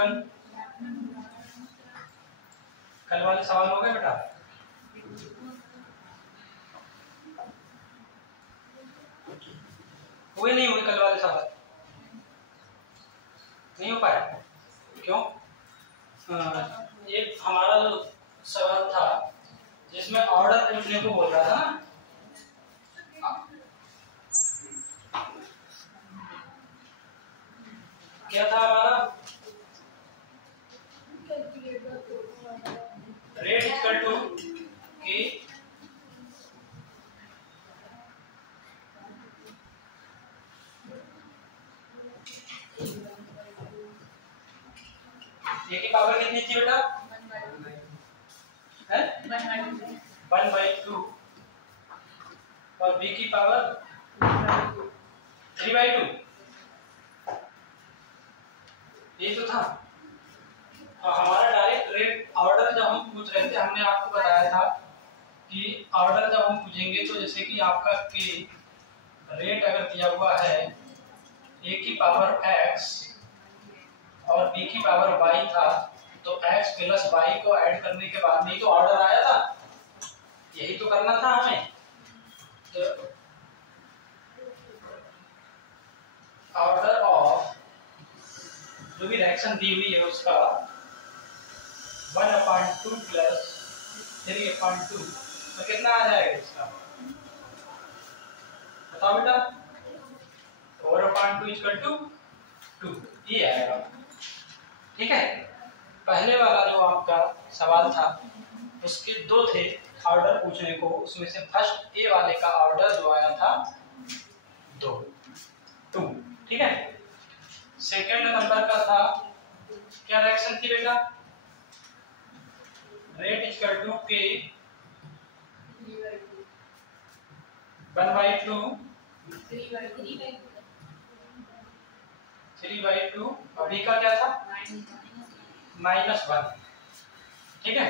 Given. कल वाले सवाल हो गए बेटा? हुए नहीं हुए कल वाले सवाल? नहीं हो पाया? क्यों? एक हमारा जो सवाल था जिसमें ऑर्डर पूछने को बोल रहा था ना, क्या था हमारा? रेट इक्वल टू कि ए की पावर कितनी थी बेटा? 1/2 और बी की पावर 3/2। ये तो था। और हमारा डायरेक्ट रेट ऑर्डर जब हम पूछ रहे थे, हमने आपको बताया था कि ऑर्डर जब हम पूछेंगे तो जैसे कि आपका के रेट अगर दिया हुआ है ए की पावर x और बी की पावर y था, तो x प्लस y को ऐड करने के बाद नहीं तो ऑर्डर आया था। यही तो करना था हमें। तो ऑर्डर ऑफ जो भी रिएक्शन दी हुई है उसका 1/2 प्लस 3/2, तो कितना आ जाएगा इसका? बताओ बेटा। 4/2 इक्वल टू 2 ये आएगा। ठीक है। पहले वाला जो आपका सवाल था उसके दो थे ऑर्डर पूछने को, उसमें से फर्स्ट ए वाले का ऑर्डर जो आया था 2। ठीक है। सेकंड नंबर का था क्या रिएक्शन थी बेटा? रेट इक्वल टू के 1/2 3/2 और बी का क्या था? -1। ठीक है।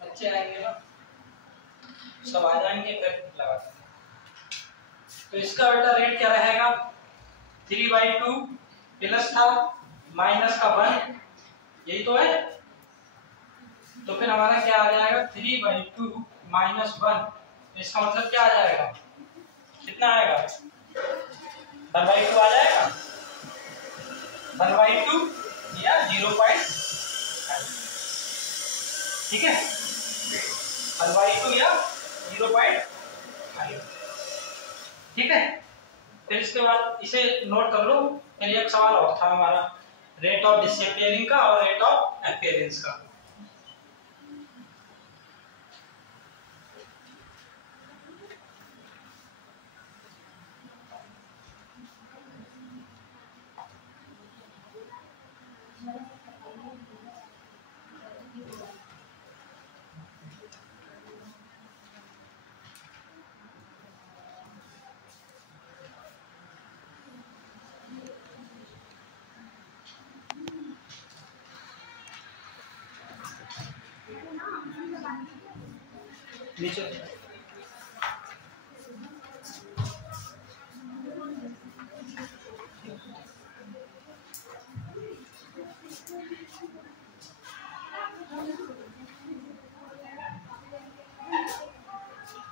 अच्छे आएंगे ना, सब आ जाएंगे फिर लगा। तो इसका बेटा रेट क्या रहेगा? 3/2 प्लस था माइनस का 1, यही तो है। तो फिर हमारा क्या आ जाएगा? 3/2 -1। इसका मतलब क्या आ जाएगा? कितना आएगा? 1/2 आ जाएगा। 1/2 या 0.5। ठीक है। 1/2 या 0.5। ठीक है। फिर इसके बाद इसे नोट कर लो। फिर एक सवाल और था हमारा, रेट ऑफ डिसअपीयरिंग का और रेट ऑफ अपीयरेंस का। नीचे हो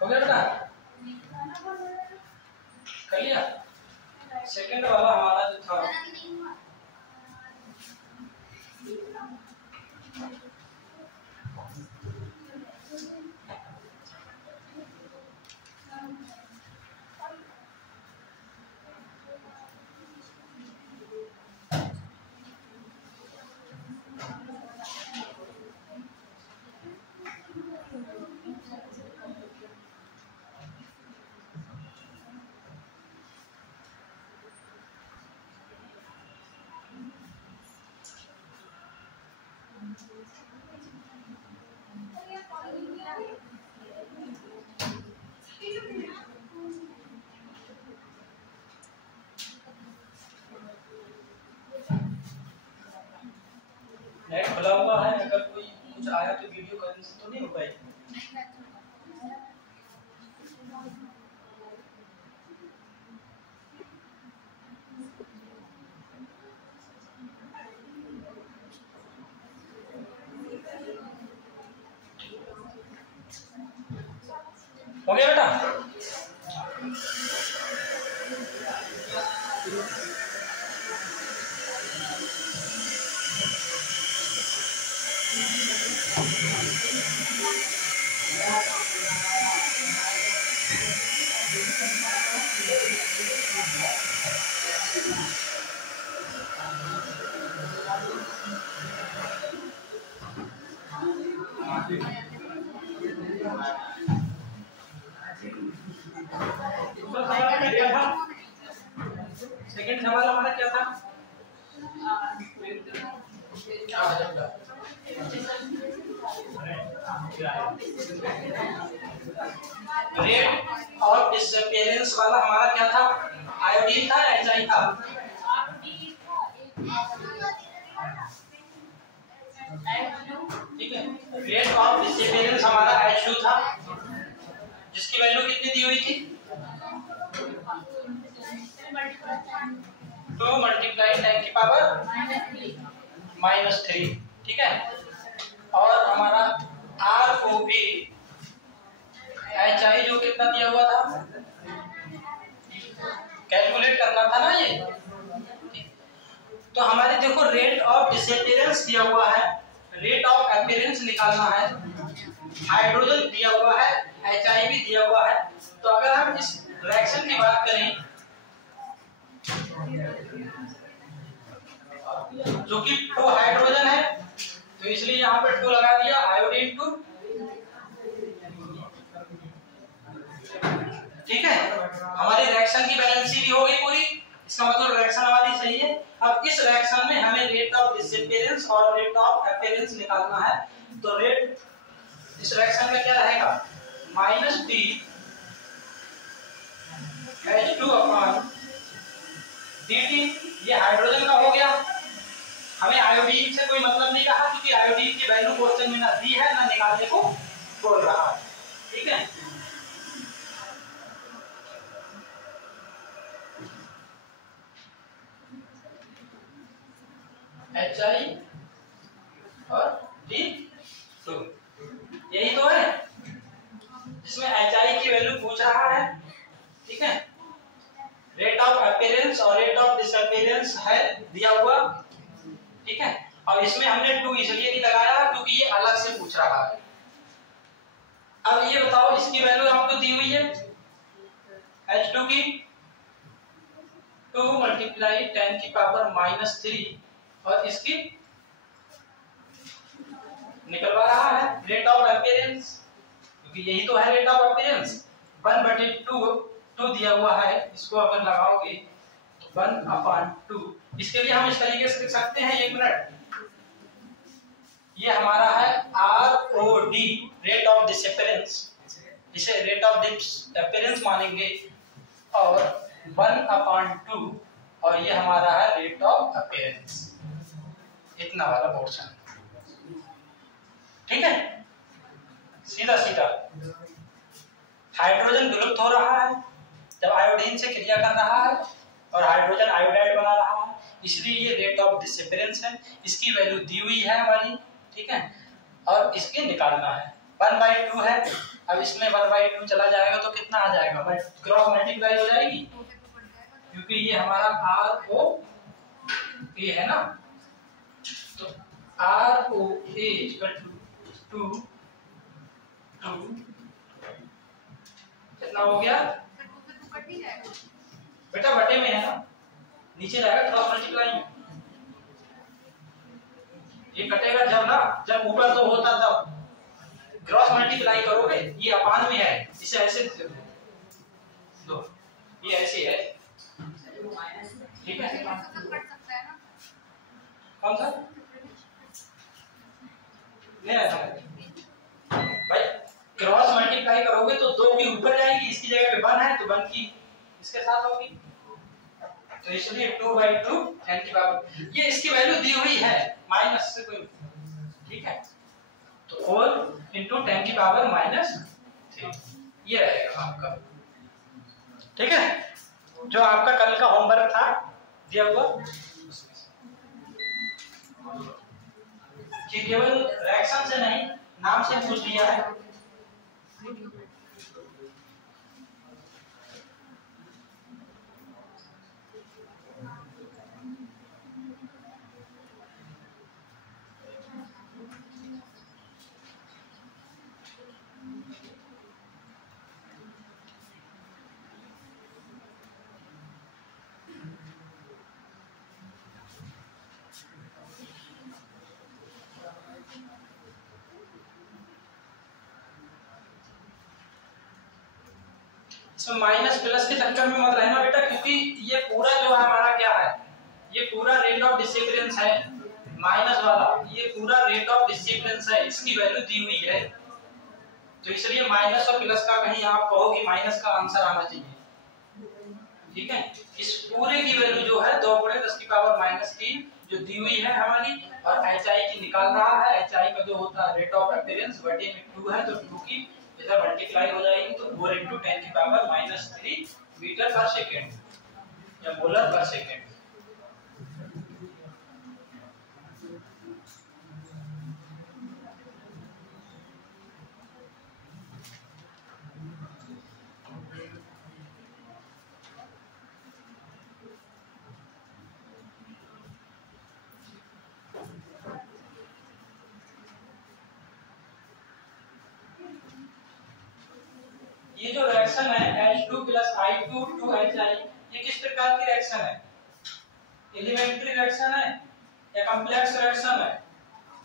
गया बेटा? कर लिया? सेकंड वाला हमारा जो था नेट खुला हुआ है, अगर कोई कुछ आया तो वीडियो करने से तो नहीं हो पाएगी। हो गया बेटा? सेकंड सवाल हमारा क्या था? रेट और डिसअपियरेंस वाला हमारा क्या था? आयोडीन था, एचआई था? ठीक है, रेट ऑफ डिसअपियरेंस हमारा H2 था, जिसकी वैल्यू कितनी दी हुई थी? 2 मल्टीप्लाई 10 की पावर -3। ठीक है, और हमारा R को भी HI जो कितना दिया हुआ था, कैलकुलेट करना था ना ये। तो हमारे देखो रेट ऑफ डिसअपियरेंस दिया हुआ है, रेट ऑफ अपीयरेंस निकालना है, हाइड्रोजन दिया हुआ है, HI भी दिया हुआ है। तो अगर हम इस रिएक्शन की बात करें, जो कि 2 हाइड्रोजन है, तो इसलिए यहाँ पर 2 लगा दिया, आयोडीन 2। ठीक है, हमारी रिएक्शन की बैलेंसी भी हो गई पूरी, इसका मतलब रिएक्शन हमारी सही है। अब इस रिएक्शन में हमें रेट ऑफ डिसअपियरेंस और रेट ऑफ अपीयरेंस निकालना है। तो रेट इस रिएक्शन में क्या रहेगा? -D H2 upon dt। ये हाइड्रोजन का हो गया। हमें आयोडीन से कोई मतलब नहीं कहा, क्योंकि आयोडीन की वैल्यू क्वेश्चन में ना दी है ना निकालने को बोल रहा है। ठीक है, HI और D2 यही तो है, जिसमें HI की वैल्यू पूछ रहा है। ठीक है, रेट ऑफ अपीयरेंस और रेट ऑफ डिसअपियरेंस है दिया हुआ। ठीक है, और इसमें हमने 2 इसलिए नहीं लगाया क्योंकि ये अलग से पूछ रहा है। अब ये बताओ, इसकी वैल्यू आपको दी हुई है H2 की 2 मल्टीप्लाई 10 की पावर -3, और इसकी निकलवा रहा है रेट ऑफ अपीयरेंस, क्योंकि यही तो है रेट ऑफ अपीयरेंस। 1/2 दिया हुआ है, इसको अगर लगाओगे 1/2। इसके लिए हम इस तरीके से लिख सकते हैं, 1 मिनट। ये हमारा है ROD, रेट ऑफ डिसअपियरेंस, इसे रेट ऑफ डिसअपियरेंस मानेंगे, और 1/2, और ये हमारा है रेट ऑफ अपीयरेंस, इतना वाला पोर्शन। ठीक है, सीधा सीधा। हाइड्रोजन विलुप्त हो रहा है जब आयोडीन से क्रिया कर रहा है, और हाइड्रोजन आयोडाइड बना रहा है, इसलिए ये रेट ऑफ डिसअपियरेंस है। इसकी वैल्यू दी हुई है हमारी। ठीक है, और इसके निकालना है। 1/2 है, अब इसमें 1/2 चला जाएगा तो कितना आ जाएगा? क्रॉस मल्टीप्लाई हो जाएगी, क्योंकि ये हमारा ROA है ना। तो ROA 2 कितना हो गया बेटा? बटे में है ना, नीचे जाएगा क्रॉस मल्टीप्लाई में। ये कटेगा जब ना, जब ऊपर तो होता तब क्रॉस मल्टीप्लाई करोगे। ये अपान में है, इसे ऐसे दो, ये ऐसे है। ठीक है, कौन सा नहीं भाई? क्रॉस मल्टीप्लाई करोगे तो 2 की ऊपर जाएगी, इसकी जगह पे 1 है तो 1 की इसके साथ होगी, तो इसलिए 2/2 10 की पावर। ये इसकी वैल्यू दी हुई है, माइनस से कोई। ठीक है, तो 4 × 10 की पावर -3 ये रहेगा आपका। ठीक है, जो आपका कल का होमवर्क था दिया हुआ, कि केवल रिएक्शन से नहीं, नाम से पूछ लिया है। इसमें माइनस प्लस के चक्कर में मत रहना बेटा, क्योंकि ये पूरा जो है हमारा क्या है, ये पूरा रेट ऑफ डिसिप्लिन है माइनस वाला, ये पूरा रेट ऑफ डिसिप्लिन है, इसकी वैल्यू दी हुई है, तो इसलिए माइनस और प्लस का कहीं आप कहो कि माइनस का आंसर आना चाहिए। ठीक है, इस पूरे की वैल्यू जो है 2 × 10⁻³ जो दी हुई है हमारी, और HI की निकाल रहा है, HI का जो होता है रेट ऑफ अपियरेंस बटे में 2 है, तो 2 की इधर मल्टीप्लाई हो जाएगी, तो 4 × 10⁻³ मीटर पर सेकंड या मोलर पर सेकंड। ये जो रिएक्शन है H2 + I2 2HI, ये किस प्रकार की रिएक्शन है? एलिमेंट्री रिएक्शन है या कॉम्प्लेक्स रिएक्शन है,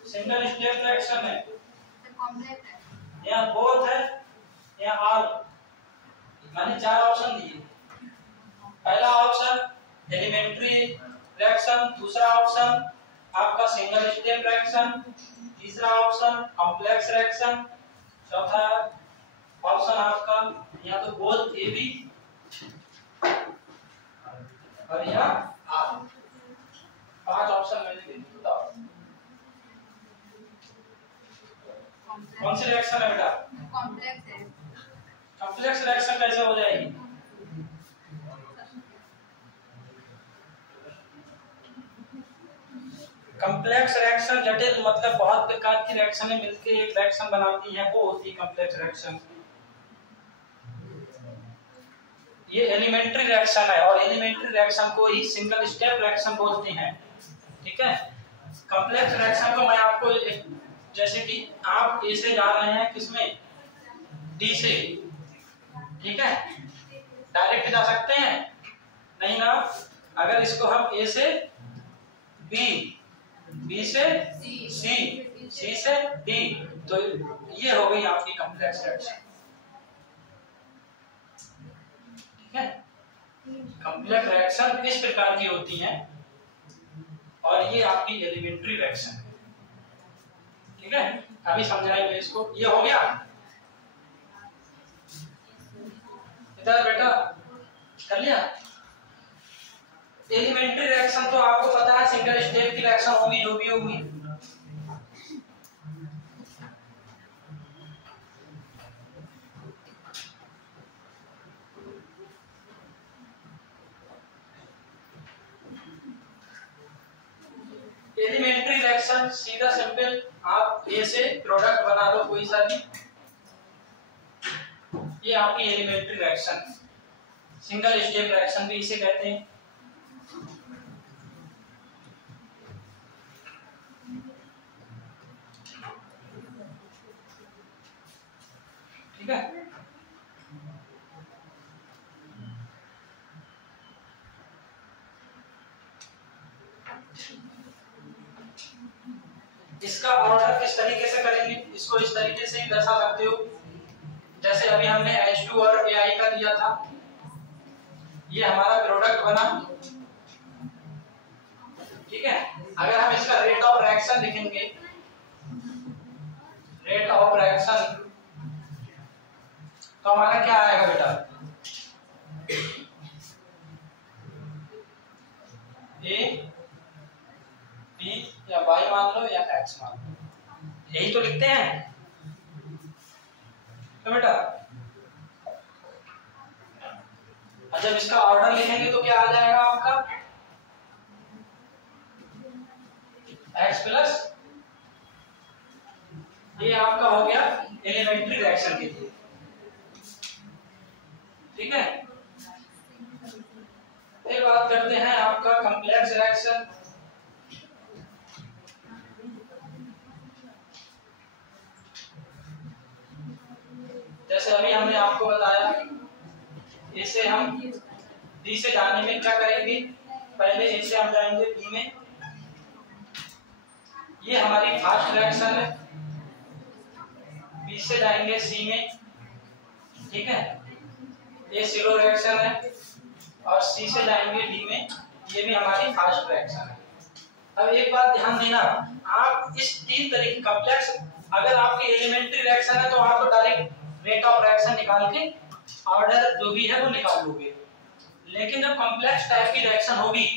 सिंगल स्टेप रिएक्शन है या बोथ है या ऑल? मैंने 4 ऑप्शन दिए। पहला ऑप्शन एलिमेंट्री रिएक्शन, दूसरा ऑप्शन आपका सिंगल स्टेप रिएक्शन, तीसरा ऑप्शन कॉम्प्लेक्स रिएक्शन, चौथा ऑप्शन आपका या तो बोथ ए बी और या आर। 5 ऑप्शन मैंने दे दिए, बताओ कौन सी रिएक्शन है बेटा? कॉम्प्लेक्स है। कॉम्प्लेक्स रिएक्शन कैसे हो जाएगी? कॉम्प्लेक्स रिएक्शन जटिल मतलब बहुत प्रकार की रिएक्शनें मिलकर एक रिएक्शन बनाती हैं, वो होती है कॉम्प्लेक्स रिएक्शन। ये एलिमेंट्री रिएक्शन है और एलिमेंट्री रिएक्शन को ही सिंगल स्टेप रिएक्शन बोलते हैं। ठीक है, कॉम्प्लेक्स रिएक्शन को मैं आपको जैसे कि आप ए से जा रहे हैं किसमें, डी से, ठीक है, डायरेक्ट जा सकते हैं नहीं ना, अगर इसको हम ए से बी, बी से सी, सी से डी, तो ये हो गई आपकी कॉम्प्लेक्स रिएक्शन। कॉम्प्लेक्स रिएक्शन इस प्रकार की होती हैं और ये आपकी एलिमेंट्री रिएक्शन है। ठीक है, अभी समझाएंगे इसको। ये हो गया इधर बेटा, कर लिया। एलिमेंट्री रिएक्शन तो आपको पता है सिंगल स्टेप की रिएक्शन होगी, जो भी होगी। एलिमेंट्री रिएक्शन सीधा सिंपल, आप ए से प्रोडक्ट बना लो कोई सा भी, ये आपकी elementary reaction, single step reaction भी इसे कहते हैं। ठीक है, इसका ऑर्डर किस तरीके से करेंगे, इसको इस तरीके से ही दर्शा सकते हो, जैसे अभी हमने H2 और AI का दिया था, ये हमारा प्रोडक्ट बना। ठीक है, अगर हम इसका रेट ऑफ रिएक्शन लिखेंगे, रेट ऑफ रिएक्शन, तो हमारा क्या आएगा बेटा, ए बी या y मान लो या x मान लो, यही तो लिखते हैं। तो बेटा जब इसका ऑर्डर लिखेंगे तो क्या आ जाएगा आपका, x प्लस, ये आपका हो गया एलिमेंट्री रिएक्शन के लिए। ठीक है, फिर बात करते हैं आपका कॉम्प्लेक्स रिएक्शन। जैसे अभी हमने आपको बताया, इसे हम डी से जाने में क्या करेंगे, पहले ए से हम जाएंगे बी में, ये हमारी फास्ट रिएक्शन है, बी से जाएंगे सी में। ठीक है, ये स्लो रिएक्शन है, और सी से जाएंगे डी में, ये भी हमारी फास्ट रिएक्शन है। अब एक बात ध्यान देना, आप इस तीन तरीके कॉम्प्लेक्स, अगर आपकी एलिमेंट्री रिएक्शन है तो आप तो डायरेक्ट रेट ऑफ रिएक्शन निकाल के ऑर्डर जो भी है वो निकाल लोगे, लेकिन जब कॉम्प्लेक्स टाइप की रिएक्शन होगी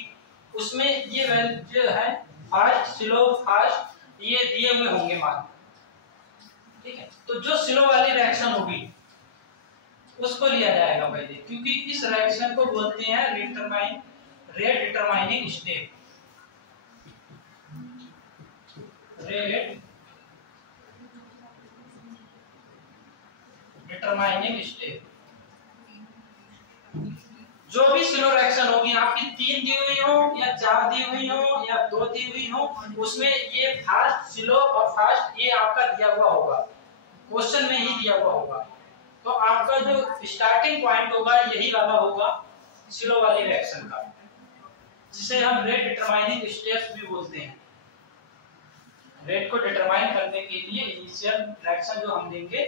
उसमें ये वैल्यू जो है फास्ट, स्लो, फास्ट, ये दिए हुए होंगे मान, ठीक है। तो जो स्लो वाली रिएक्शन होगी उसको लिया जाएगा पहले, क्योंकि इस रिएक्शन को बोलते हैं rate determining step. Rate determining step, जो भी स्लो रिएक्शन होगी आपकी 3 दी हुई हो या 4 दी हुई हो या 2 दी हुई हो, उसमें ये फास्ट, स्लो और फास्ट ये आपका दिया हुआ होगा, क्वेश्चन में ही दिया हुआ होगा। तो आपका जो स्टार्टिंग पॉइंट होगा यही वाला होगा स्लो वाली रिएक्शन का, जिसे हम रेट डिटरमाइनिंग स्टेप्स भी बोलते हैं। रेट को डिटरमाइन करने के लिए इनिशियल रिएक्शन जो हम देंगे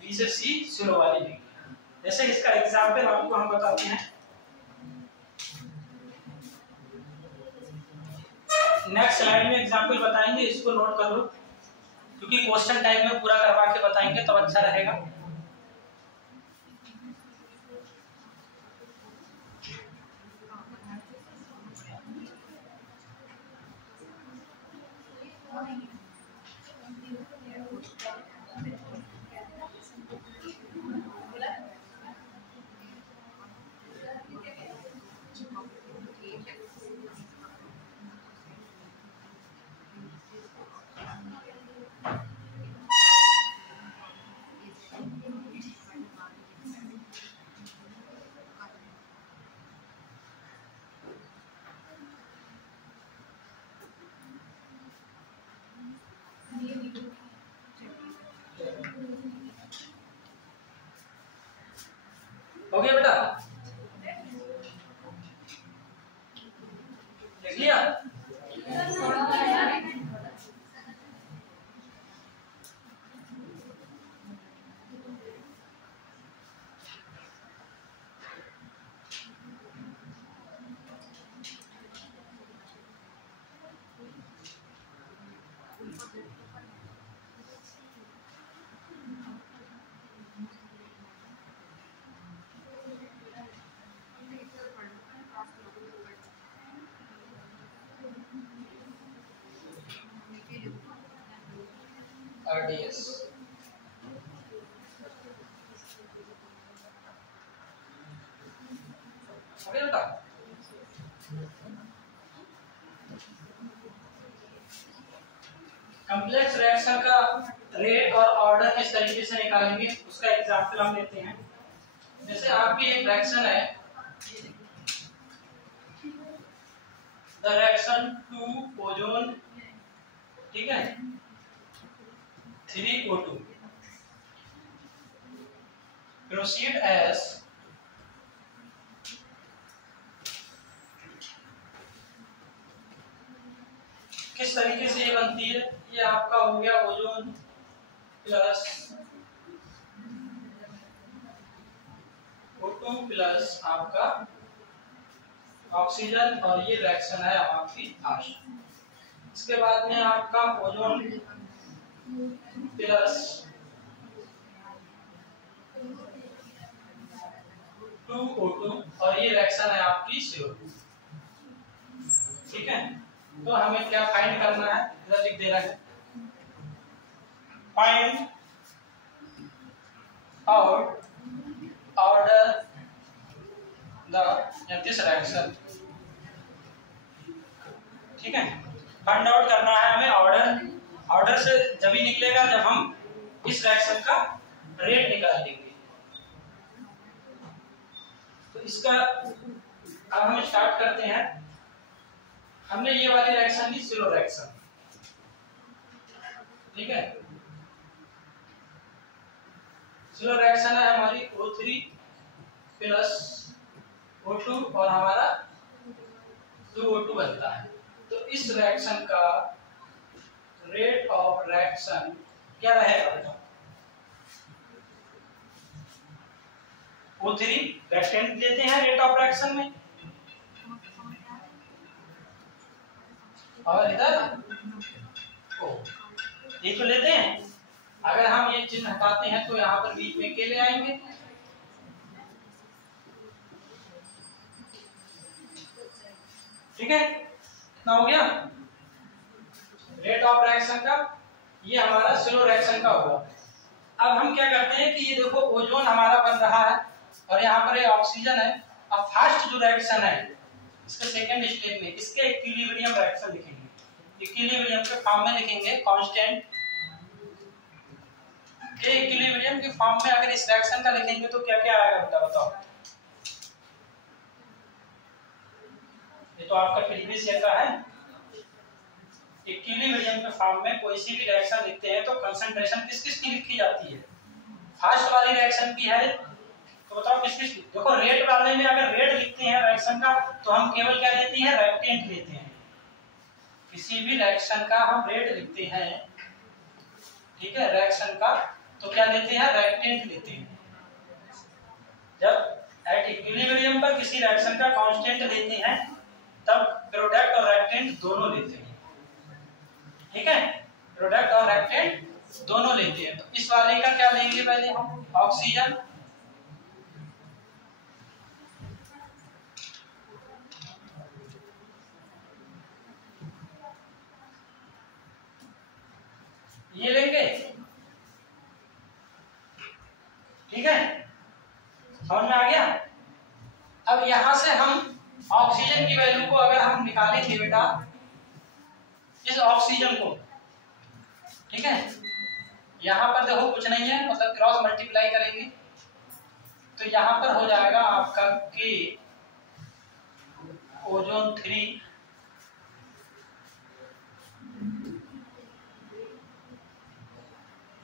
बी से सी स्लो वाली देंगे। जैसे इसका एग्जांपल आपको हम बताते हैं, नेक्स्ट स्लाइड में एग्जांपल बताएंगे, इसको नोट कर लो, क्योंकि क्वेश्चन टाइप में पूरा करवा के बताएंगे तो अच्छा रहेगा। हो गया बेटा, देख लिया? RDS कॉम्प्लेक्स रिएक्शन का रेट और ऑर्डर किस तरीके से निकालेंगे उसका एग्जांपल हम लेते हैं। जैसे आपकी एक रिएक्शन है, द रिएक्शन 2 ओजोन, ठीक है, 3 O2 प्रोसीड एज किस तरीके से ये बनती है, ये आपका हो गया ओजोन प्लस O2 प्लस आपका ऑक्सीजन, और ये रिएक्शन है आपकी फास्ट। इसके बाद में आपका ओजोन प्लस 2O2 और ये रिएक्शन है आपकी CO2, ठीक है। तो हमें क्या फाइंड करना है, इधर लिख दे रहा है, find out order this reaction, ठीक है। फाइंड आउट करना है हमें ऑर्डर, ऑर्डर से जब ही निकलेगा जब हम इस रिएक्शन का रेट निकाल लेंगे। तो इसका अब हम स्टार्ट करते हैं। हमने ये वाली रिएक्शन ली स्लो रिएक्शन, ठीक है। स्लो रिएक्शन है हमारी O3 प्लस O2 और हमारा 2O2 बनता है। तो इस रिएक्शन का रेट ऑफ रिएक्शन क्या रहेगा? O3 रिएक्टेंट लेते हैं रेट ऑफ रिएक्शन में, और इधर O ये तो लेते हैं। अगर हम ये चिन्ह हटाते हैं तो यहाँ पर बीच में के ले आएंगे, ठीक है। इतना हो गया रेट ऑफ रिएक्शन का, ये हमारा स्लो रिएक्शन का होगा। अब हम क्या करते हैं कि ये देखो ओजोन हमारा बन रहा है और यहाँ पर ये ऑक्सीजन है। अब फर्स्ट जो रिएक्शन है इसके सेकंड स्टेप में इसके इक्विलिब्रियम रिएक्शन लिखेंगे। इक्विलिब्रियम के फॉर्म में लिखेंगे कांस्टेंट के इक्विलिब्रियम के फॉर्म में अगर इस रिएक्शन का लिखेंगे तो क्या क्या आएगा बेटा बताओ। ये तो आपका प्रीवियस ईयर का है। इक्विलिब्रियम के फॉर्म में कोई सी भी रिएक्शन लिखते हैं तो कंसंट्रेशन किस किस की लिखी जाती है। फर्स्ट वाली रिएक्शन की है तो बताओ किस किस की। देखो रेट वाले में अगर रेट लिखते हैं रिएक्शन का तो हम केवल क्या लेते हैं, रिएक्टेंट लेते हैं। किसी भी रिएक्शन का हम रेट लिखते हैं, ठीक है, रिएक्शन का तो क्या लेते हैं, रिएक्टेंट लेते हैं। जब एट इक्विलिब्रियम पर किसी रिएक्शन का कांस्टेंट लेते हैं तब प्रोडक्ट और रिएक्टेंट दोनों लेते हैं, ठीक है, प्रोडक्ट और रिएक्टेंट दोनों लेते हैं। तो इस वाले का क्या लेंगे पहले हम, ऑक्सीजन, ये लेंगे, ठीक है, समझ में आ गया। अब यहां से हम ऑक्सीजन की वैल्यू को अगर हम निकालेंगे बेटा, इस ऑक्सीजन को, ठीक है, यहां पर देखो कुछ नहीं है, मतलब क्रॉस मल्टीप्लाई करेंगे तो यहां पर हो जाएगा आपका के ओजोन 3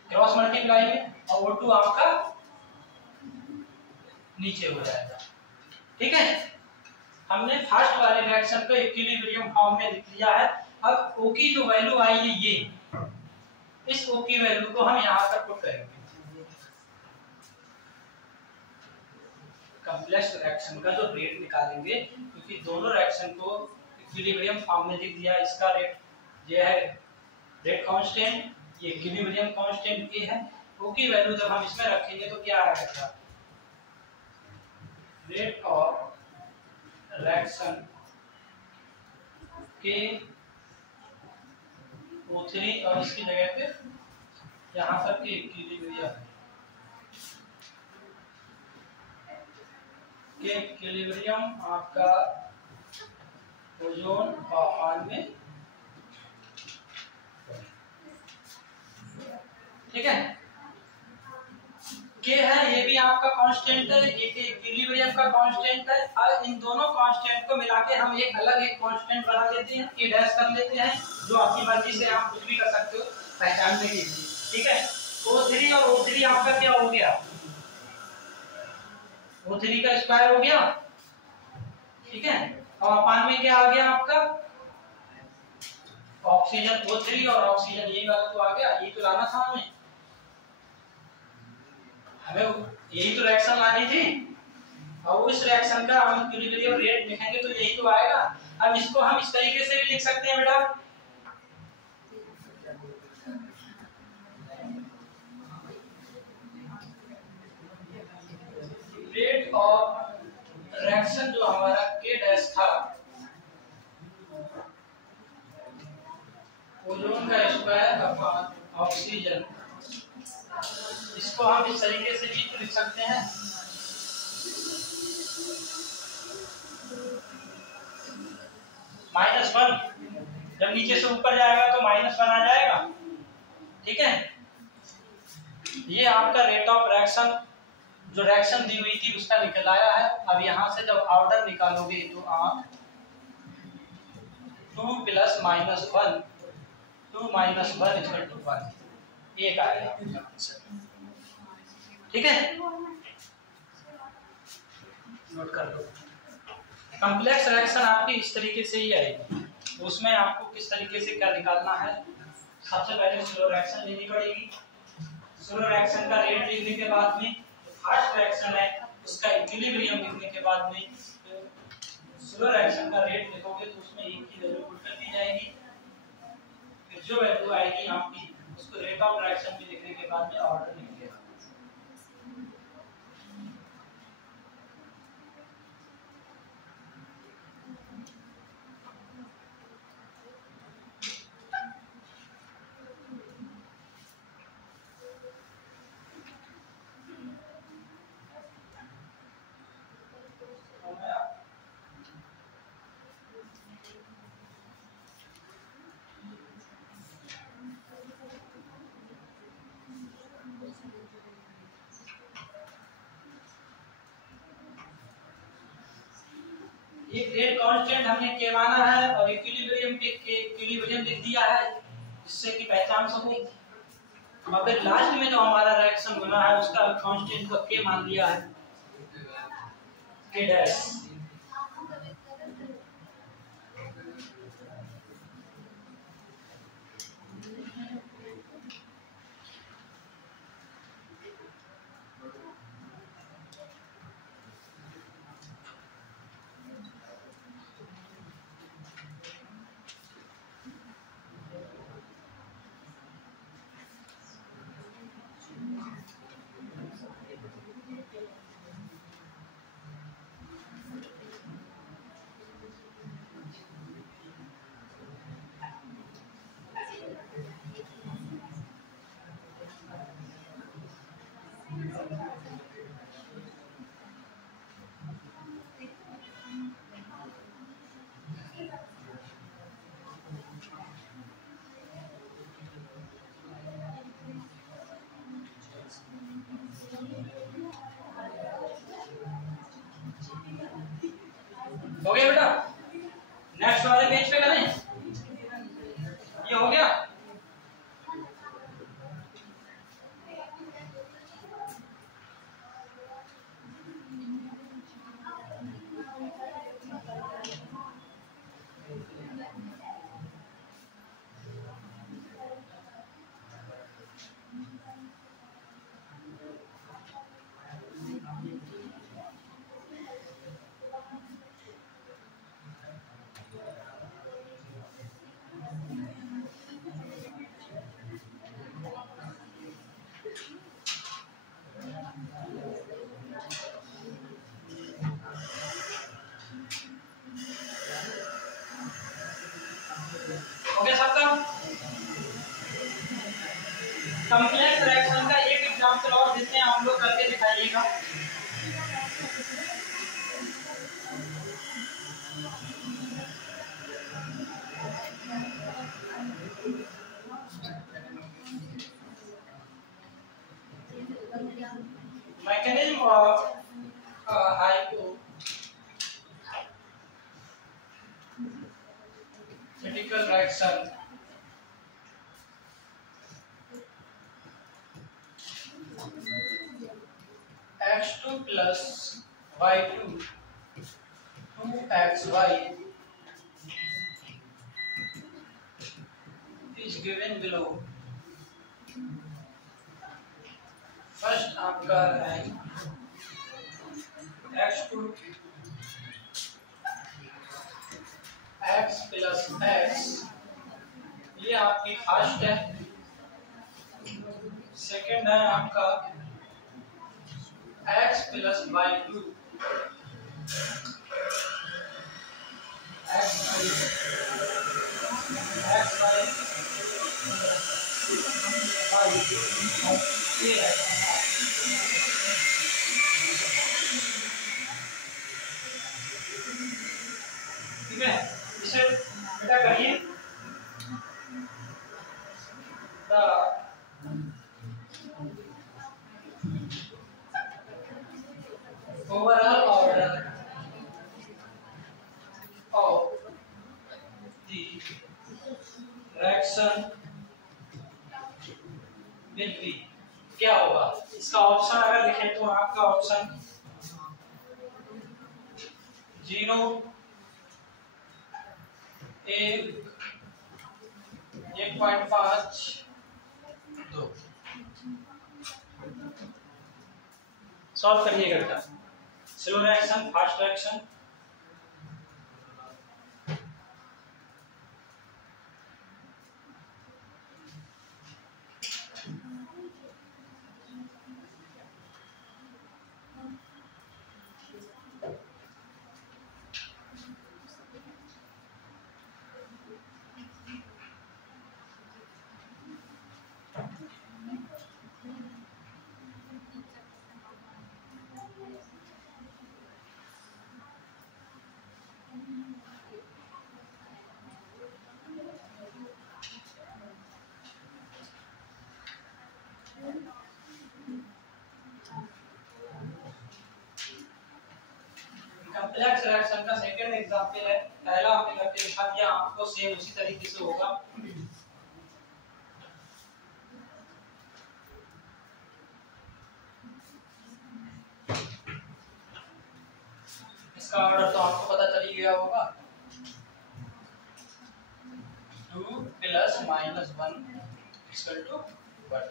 क्रॉस मल्टीप्लाई में, और O2 आपका नीचे हो जाएगा, ठीक है। हमने फर्स्ट वाले रिएक्शन को इक्विलिब्रियम फॉर्म में लिख लिया है। अब O की जो वैल्यू आई है ये, इस O की वैल्यू को हम यहां पर पुट करेंगे। कॉम्प्लेक्स रिएक्शन का जो रेट निकालेंगे, क्योंकि दोनों रिएक्शन को इक्विलिब्रियम फॉर्म में लिख दिया, इसका रेट ये है रेट कांस्टेंट, ये इक्विलिब्रियम कांस्टेंट ये है। O की वैल्यू जब हम इसमें रखेंगे तो क्या आएगा, रेट ऑफ रिएक्शन के O3 और इसकी जगह पे यहाँ तक के इक्विलिब्रियम आपका ओजोन और में, ठीक है। के है ये भी आपका कांस्टेंट है, ये इक्विलिब्रियम का कांस्टेंट है, और इन दोनों कांस्टेंट को मिला के हम एक अलग एक कांस्टेंट बना लेते हैं, के डैश कर लेते हैं, जो आपकी मर्जी से आप कुछ भी कर सकते हो पहचानने के लिए, ठीक है। O3 और O3 आपका क्या हो गया, O3 का स्क्वायर हो गया, ठीक है, और अपान में क्या आ गया आपका ऑक्सीजन, O3 और ऑक्सीजन, यही वाला तो आ गया, ये तो लाना था हमें यही तो रिएक्शन लानी थी, और इस रिएक्शन का हम इक्विलिब्रियम रेट लिखेंगे तो यही तो आएगा। अब इसको हम इस तरीके से भी लिख सकते हैं बेटा, रेट ऑफ रिएक्शन जो हमारा के डैश था, ओजोन का स्क्वायर अपॉन ऑक्सीजन, इसको हम इस तरीके से भी लिख सकते हैं, -1, जब नीचे से ऊपर जाएगा तो -1 आ जाएगा, ठीक है। ये आपका रेट ऑफ रिएक्शन जो रिएक्शन दी हुई थी उसका निकल आया है। अब यहां से जब ऑर्डर निकालोगे तो आप 2 + -1, 2 - 1 = 1, एक आएगा, ठीक है, नोट कर लो। कॉम्प्लेक्स रिएक्शन आपकी इस तरीके से ही आएगी, तो उसमें आपको किस तरीके से क्या निकालना है, सबसे पहले स्लो रिएक्शन लेनी पड़ेगी। स्लो रिएक्शन का रेट लिखने के बाद में फर्स्ट रिएक्शन है उसका इक्विलिब्रियम लिखने के बाद में स्लो रिएक्शन का रेट लिखोगे तो उसमें एक की वैल्यू पुट कर दी जाएगी, फिर जो वैल्यू आएगी आपकी उसको रेट ऑफ रिएक्शन में लिखने के बाद में ऑर्डर लिख देना। एक रेट कांस्टेंट हमने के माना है और इक्विलिब्रियम पे इक्विलिब्रियम लिख दिया है जिससे कि पहचान सको। और फिर लास्ट में जो हमारा रिएक्शन बना है उसका कांस्टेंट को के मान दिया है, के डैश। हो गया बेटा, नेक्स्ट वाले पेज पे करें। ये हो गया। कॉम्प्लेक्स रिएक्शन का एक एग्जांपल और देते हैं हम लोग, करके दिखाइएगा। Mechanism of hypothetical reaction. x2 plus y2 2xy is given below। First आपका है x2 x plus x, ये आपकी फर्स्ट है। सेकंड है आपका x plus y2 x y y ठीक है, इसे बेटा करिए। Overall order of the reaction will be, क्या होगा इसका ऑप्शन अगर लिखें तो आपका ऑप्शन 0 1.5 2। सॉल्व करिएगा बेटा। Slow reaction, fast reaction. Complex reaction का सेकंड एग्जांपल है, पहला हमने करके दिखा दिया आपको, सेम उसी तरीके से होगा। इसका ऑर्डर तो आपको पता चल ही गया होगा, 2 + -1 = 1।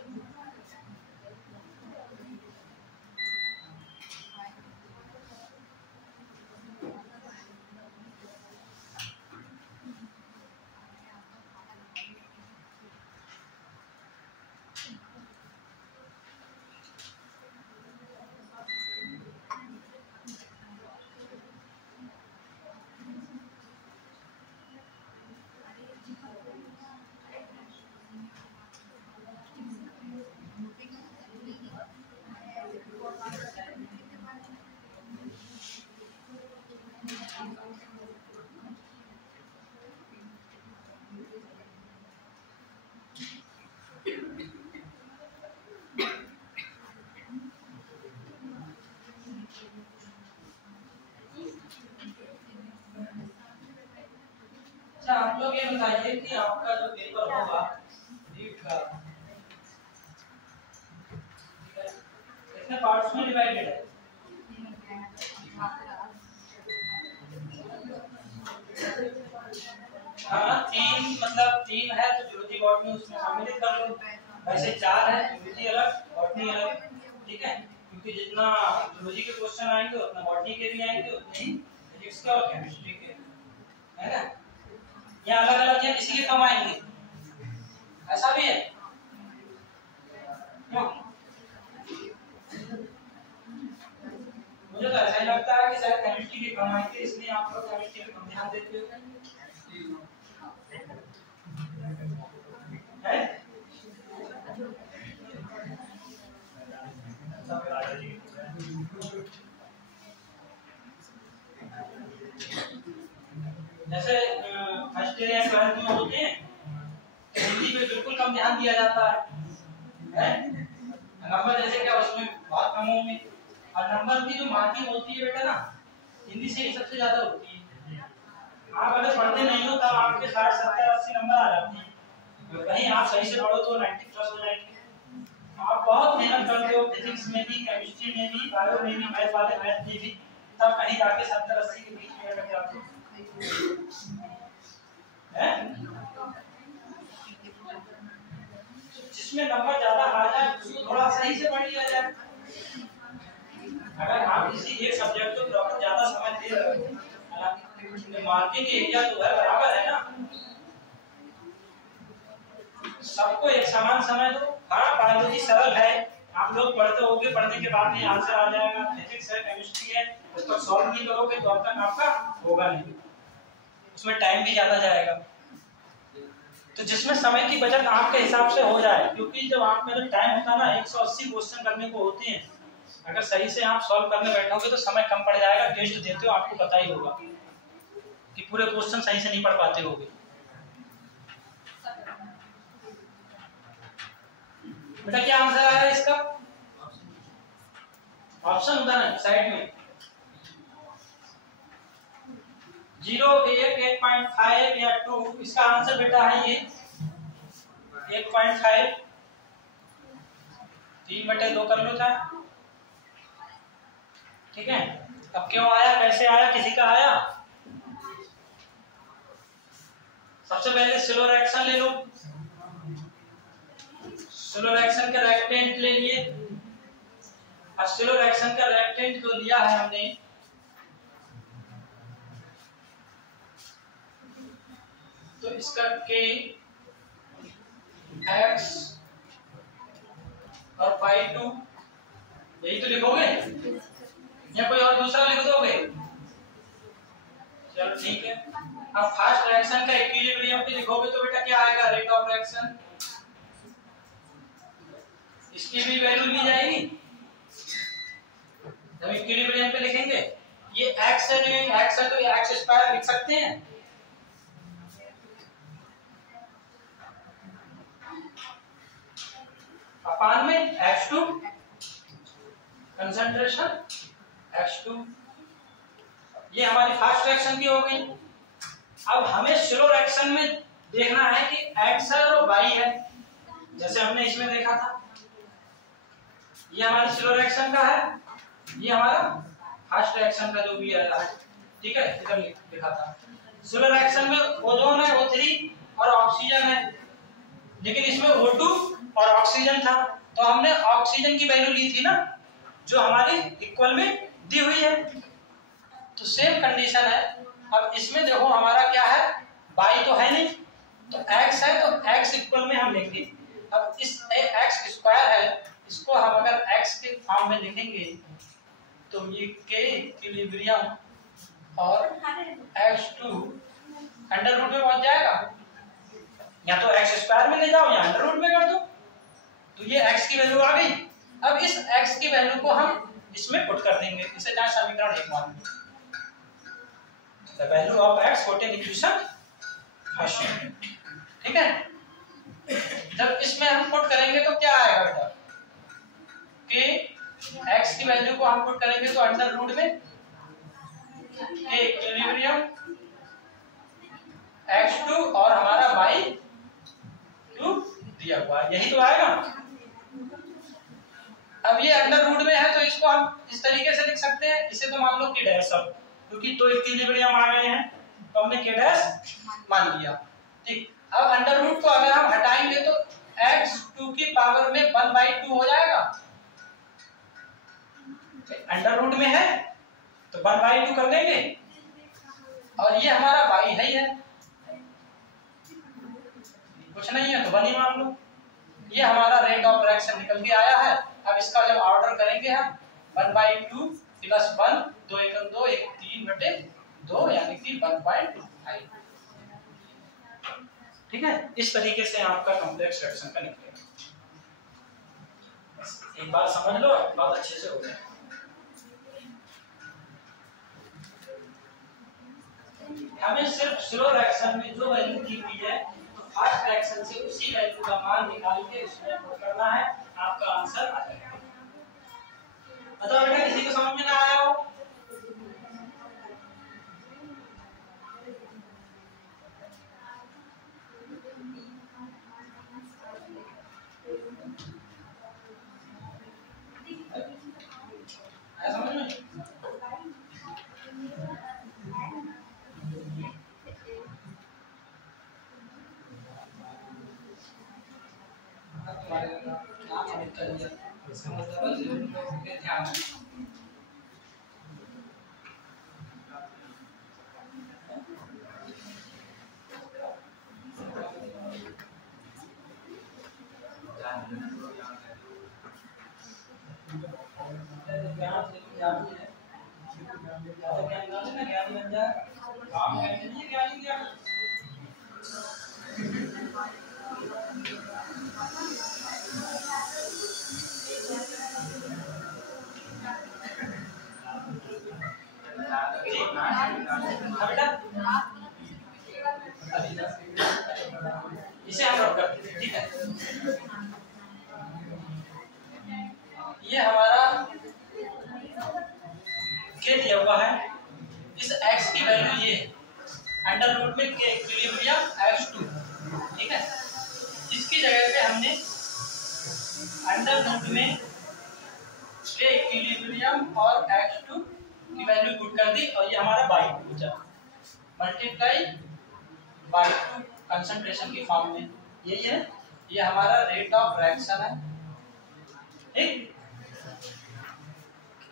आप लोग ये बताइए कि आपका जो पेपर होगा नीट का कितने पार्ट्स में डिवाइडेड है? हाँ, 3 मतलब 3 है तो जूलॉजी बॉटनी उसमें सम्मिलित कर लो। वैसे 4 है, जूलॉजी अलग, बॉटनी अलग, ठीक है? क्योंकि जितना जूलॉजी के क्वेश्चन आएंगे उतना बॉटनी के भी आएंगे, उतने ही फिजिक्स का और केमिस्ट्री के, है ना? या अलग अलग या किसी के कम आएंगे, ऐसा भी है क्यों? मुझे तो ऐसा ही लगता है कि शायद केमिस्ट्री के कम आएंगे, इसलिए आप लोग केमिस्ट्री पे कम ध्यान देते हो, है? जैसे फर्स्ट ईयर या 12th में होते हैं, हिंदी पे बिल्कुल कम ध्यान दिया जाता है? नंबर जैसे क्या उसमें बहुत कम होंगे, और नंबर की जो मार्किंग होती है बेटा ना, हिंदी से ही सबसे ज्यादा होती है। आप अगर पढ़ते नहीं हो तब आपके 60, 70, 80 नंबर आ जाते हैं, वहीं आप सही से पढ़ो तो 90+ हो जाएंगे। आप बहुत मेहनत करते हो फिजिक्स में भी, केमिस्ट्री में भी, बायो में भी, मैथ वाले मैथ में भी, तब कहीं जाके 70, 80 के बीच में अटक जाते हो, हैं? जिसमें नंबर ज्यादा आ जाए उसको थोड़ा सही से पढ़ लिया जाए। अगर आप किसी एक सब्जेक्ट को प्रॉपर ज्यादा समय दे रहे हो, हालांकि मार्किंग एरिया जो है बराबर है ना, सबको एक समान समय दो। हाँ, बायोलॉजी सरल है, आप लोग पढ़ते होगे, पढ़ने के बाद में आंसर आ जाएगा। फिजिक्स है, केमिस्ट्री है, उसको सॉल्व नहीं करोगे तो अब तक आपका होगा नहीं, उसमें टाइम भी ज्यादा जाएगा। तो जिसमें समय की बचत आपके हिसाब से हो जाए, क्योंकि जब आप में जो टाइम होता है ना, 180 क्वेश्चन करने को होते हैं, अगर सही से आप सॉल्व करने बैठोगे तो समय कम पड़ जाएगा। टेस्ट देते हो आपको पता ही होगा कि पूरे क्वेश्चन सही से नहीं पढ़ पाते होगे। बेटा क्या आंसर आएगा इसका? ऑप्शन होता है साइड में 0, 1, 1.5 या 2। इसका आंसर बेटा है ये 1.5। 3/2 कर लो था, ठीक है? अब क्यों आया, कैसे आया, किसी का आया? सबसे पहले स्लो रिएक्शन ले लो, स्लो रिएक्शन के रिएक्टेंट ले लिए। अब स्लो रिएक्शन का रिएक्टेंट जो लिया है हमने, तो इसका K X और पाई 2 यही तो लिखोगे या कोई और दूसरा लिख दोगे? चलो ठीक है। अब फास्ट रिएक्शन का इक्विलिब्रियम पे लिखोगे तो बेटा क्या आएगा? Rate of reaction. इसकी भी वैल्यू ली जाएगी जब इक्विलिब्रियम पे लिखेंगे। ये x है, जो x है तो ये x स्क्वायर लिख सकते हैं। अपान में x2 कंसंट्रेशन x2, ये हमारी फास्ट रिएक्शन की हो गई। अब हमें स्लो रिएक्शन में देखना है कि x है और y है, जैसे हमने इसमें देखा था। ये हमारी स्लो रिएक्शन का है, ये हमारा फास्ट रिएक्शन का जो भी है, ठीक है, इधर लिखा था। स्लो रिएक्शन में ओजोन है O3 और ऑक्सीजन है, लेकिन इसमें O2 और ऑक्सीजन था, तो हमने ऑक्सीजन की वैल्यू ली थी ना, जो हमारे इक्वल में दी हुई है। तो सेम कंडीशन है। अब इसमें देखो हमारा क्या है, y तो है नहीं, तो x है, तो x इक्वल में हम लिखेंगे। अब इस x स्क्वायर है, इसको हम अगर x के फॉर्म में लिखेंगे तो ये k इक्विलिब्रियम और x2 अंडर रूट में पहुंच जाएगा। या तो x स्क्वायर में ले जाओ या अंडर रूट में कर दो, तो ये x की वैल्यू आ गई। अब इस x की वैल्यू को हम इसमें पुट कर देंगे, इसे चाहे समीकरण 1 मान लो। The value of x put in equation first, ठीक है। जब इसमें हम पुट करेंगे तो क्या आएगा बेटा, कि x की वैल्यू को हम पुट करेंगे तो अंडर रूट में k इक्विलिब्रियम x2 और हमारा y2 दिया हुआ है, यही तो आएगा। अब ये अंडर रूट में है तो इसको हम इस तरीके से लिख सकते हैं, इसे तो मान लो k डैश, अब क्योंकि तो इक्विलिब्रियम आ गए हैं तो हमने k डैश मान लिया, ठीक। अब अंडर रूट को अगर हम हटाएंगे तो x2 की पावर में 1/2 हो जाएगा। अंडर रूट में है तो 1/2 कर देंगे, और ये हमारा y है ही है, कुछ नहीं है तो 1 ही मान लो। ये हमारा रेट ऑफ रिएक्शन निकल के आया है। अब इसका जब ऑर्डर करेंगे हम 1/2 प्लस 1, 2 एकम 2, 1 3/2 यानी कि 1/5, ठीक है। इस तरीके से आपका कॉम्प्लेक्स रिएक्शन का निकलेगा। एक बार समझ लो, बात अच्छे से हो जाए। हमें सिर्फ स्लो रिएक्शन में जो वैल्यू दी हुई है तो फास्ट रिएक्शन से उसी वैल्यू का मान निकाल के इसमें पुट करना है, आपका आंसर आ जाएगा। बताओ बेटा, किसी को समझ में ना आया हो? आया समझ में? इसे हम रख करते हैं, ठीक है। ये हमारा k दिया हुआ है, इस x की वैल्यू ये अंडर रूट में k इक्विलिब्रियम x2, ठीक है। इसकी जगह पे हमने अंडर रूट में k इक्विलिब्रियम और x2 की वैल्यू पुट कर दी, और ये हमारा y2 बचा, मल्टीप्लाई y2 कंसंट्रेशन की फॉर्म में, यही है। ये हमारा रेट ऑफ रिएक्शन है, ठीक।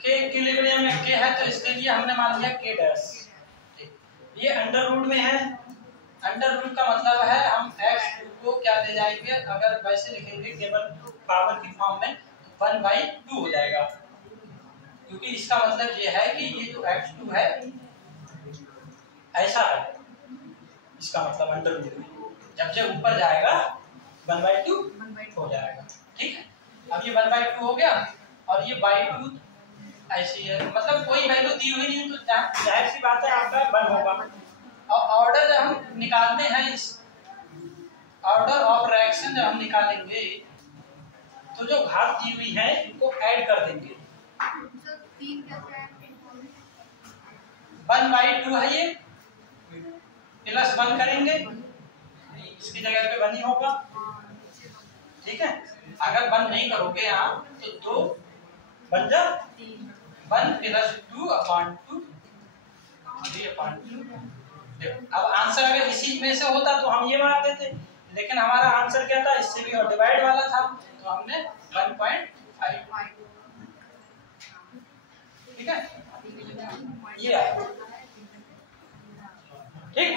के इक्विलिब्रियम में के है तो इसके लिए हमने मान लिया के डैश। ये अंडर रूट में है, अंडर रूट का मतलब है हम x को क्या ले जाएंगे, अगर वैसे लिखेंगे केवल पावर की फॉर्म में तो 1/2 हो जाएगा, क्योंकि इसका मतलब ये है कि ये जो x2 है ऐसा है, इसका मतलब अंडर रूट में जब जब ऊपर जाएगा 1/2 हो जाएगा। ठीक है, अब ये 1/2 हो गया और ये /2 ऐसी है, मतलब कोई वैल्यू दी हुई नहीं तो जाहिर सी बात है आपका 1 होगा। और ऑर्डर जब हम निकालते हैं, इस ऑर्डर ऑफ रिएक्शन जब हम निकालेंगे तो जो घात दी हुई है इनको ऐड कर देंगे। 1/2 है ये, प्लस 1 करेंगे, इसकी जगह पे 1 ही होगा। ठीक है, अगर 1 नहीं करोगे यहाँ तो 2 बन जा 1 + 2/2 3/2। अब आंसर अगर इसी में से होता तो हम ये मार देते, लेकिन हमारा आंसर क्या था, इससे भी और डिवाइड वाला था तो हमने 1.5। ठीक है, ये आया। ठीक,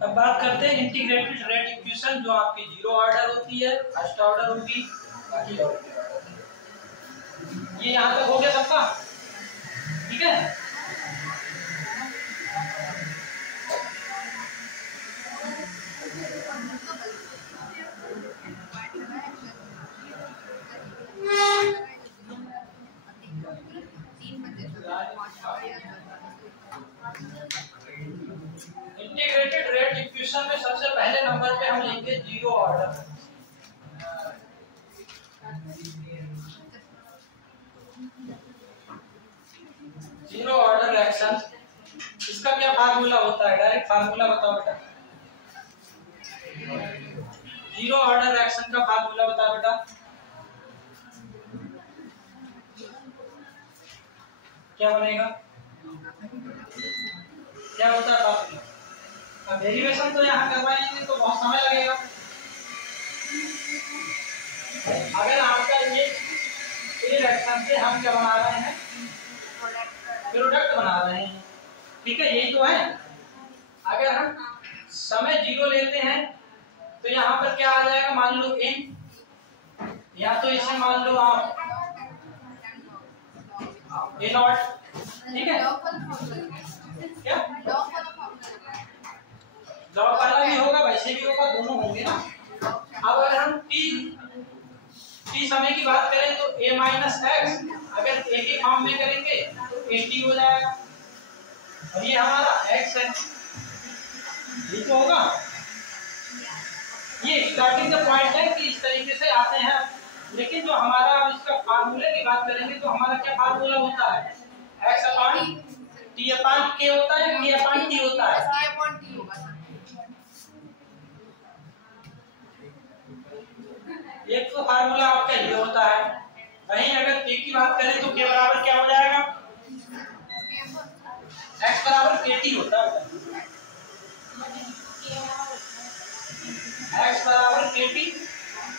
अब बात करते हैं इंटीग्रेटेड रेट इक्वेशन, जो आपकी 0 ऑर्डर होती है, फर्स्ट ऑर्डर होगी, बाकी और ये यहाँ तक हो गया सबका। ठीक है, इंटीग्रेटेड रेट इक्वेशन में सबसे पहले नंबर पे हम लेंगे 0 ऑर्डर। जीरो ऑर्डर रिएक्शन, इसका क्या फार्मूला होता है, डायरेक्ट फार्मूला बताओ बेटा। जीरो ऑर्डर रिएक्शन का फार्मूला बताओ बेटा। क्या बनेगा, क्या होता है फार्मूला? अब डेरिवेशन तो यहाँ करवाएंगे तो बहुत समय लगेगा। अगर आपका ये रिएक्शन से हम क्या बना रहे हैं, प्रोडक्ट बना रहे हैं। ठीक है, यही तो है। अगर हम समय 0 लेते हैं तो यहाँ पर क्या आ जाएगा, मान लो n, या तो इसे मान लो आप a0। ठीक है, क्या लॉग वाला भी होगा, वैसे भी होगा, दोनों होंगे ना। अब अगर हम t समय की बात करें तो a-x, अगर a के फॉर्म में करेंगे तो at हो जाएगा, और ये हमारा x है, ये तो होगा। ये स्टार्टिंग का पॉइंट है कि इस तरीके से आते हैं, लेकिन जो हमारा अब इसका फार्मूले की बात करेंगे तो हमारा क्या फार्मूला होता है, x/t/k होता है, k/t होता है। एक तो फार्मूला आपका ये होता है, वहीं अगर k की बात करें तो k बराबर क्या हो जाएगा, x बराबर kt होता है, x बराबर kt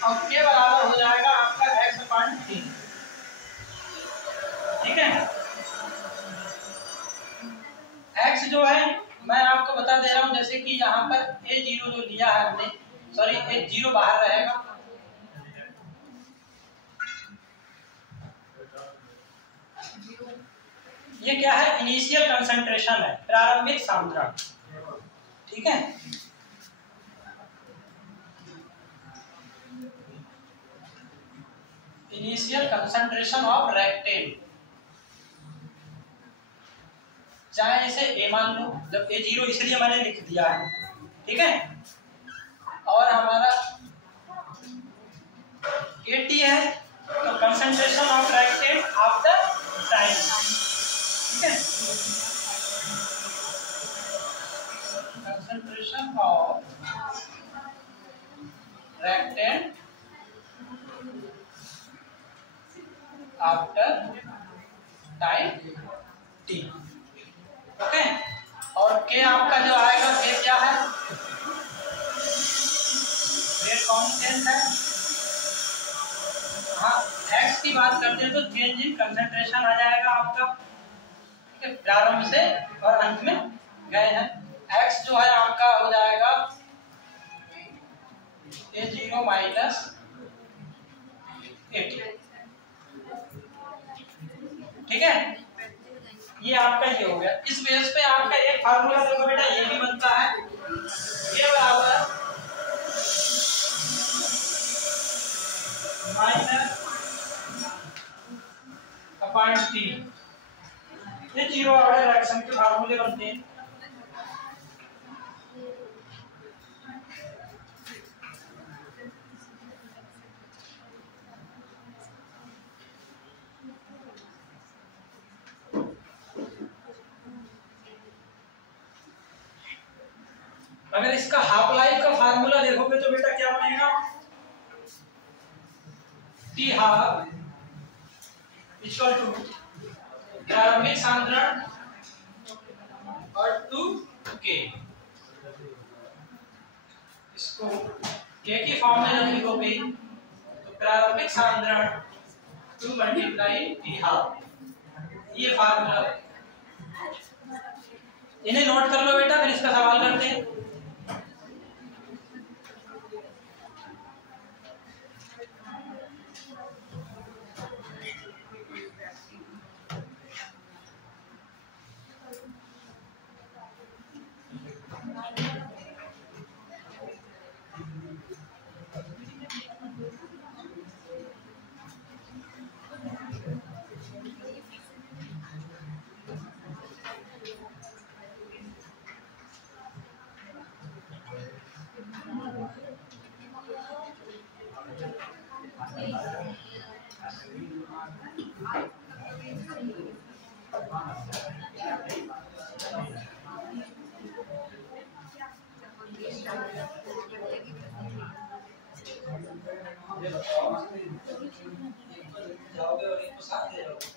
और k बराबर हो जाएगा आपका x/t। ठीक है, x जो है मैं आपको बता दे रहा हूं, जैसे कि यहाँ पर a0 जो लिया है हमने, सॉरी a0 बाहर रहेगा, ये क्या है, इनिशियल कंसंट्रेशन है, प्रारंभिक सांद्रण। ठीक है, इनिशियल कंसंट्रेशन ऑफ रेक्टेन, चाहे इसे a मान लो, जब a0 इसलिए मैंने लिख दिया है। ठीक है, और हमारा kt है तो concentration of reactant after time. ठीक है, concentration of reactant after time t। Okay, और k आपका जो आएगा, k क्या है, रेट कांस्टेंट है, करते तो चेंज इन कंसंट्रेशन आ जाएगा आपका, ठीक है, प्रारंभ से और अंत में गए हैं। x जो है आपका हो जाएगा A0 माइनस 8, ठीक है, ये आपका ये हो गया। इस बेस पे आपका एक फार्मूला देखो बेटा ये भी बनता है, ये बराबर माइनस अपॉइंट 3, ये जीरो ऑर्डर रिएक्शन के फार्मूले बनते हैं। अगर इसका हाफ लाइफ का फार्मूला देखोगे तो बेटा क्या बनेगा, T हाफ इक्वल टू प्रारंभिक सांद्रण और 2K, इसको K की फॉर्म में जब लिखोगे तो प्रारंभिक सांद्रण 2 मल्टीप्लाई T हाफ, ये फार्मूला। इन्हें नोट कर लो बेटा, फिर इसका सवाल करते हैं। जाओगे और इनको साथ ले जाओगे।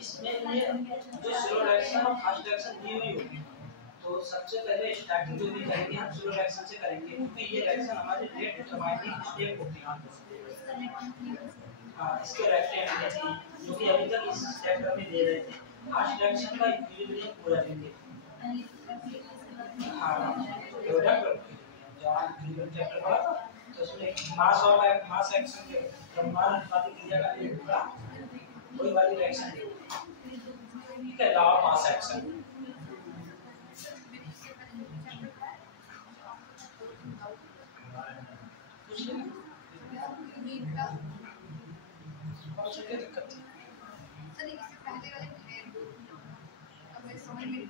इसमें ये जो स्लो रिएक्शन और फास्ट रिएक्शन दी हुई होगी, तो सबसे पहले स्टार्टिंग जो भी करेंगे हम स्लो रिएक्शन से करेंगे, क्योंकि ये रिएक्शन हमारे रेट डिटरमाइनिंग स्टेप होती है। हां, इसके लेफ्ट हैंड में जो कि अभी तक इस चैप्टर में दे रहे थे, फास्ट रिएक्शन का इक्विलिब्रियम पूरा देंगे। हां, प्रोडक्ट जहां इक्विलिब्रियम चैप्टर पढ़ा था, तो उसमें मास और मास एक्शन के द्रव्यमान अनुपातिक क्रिया का एक पूरा वही वाली रिएक्शन है, ठीक है, लॉ ऑफ मास एक्शन। और क्या दिक्कत थी सर, इससे पहले वाले अब मैं समझ में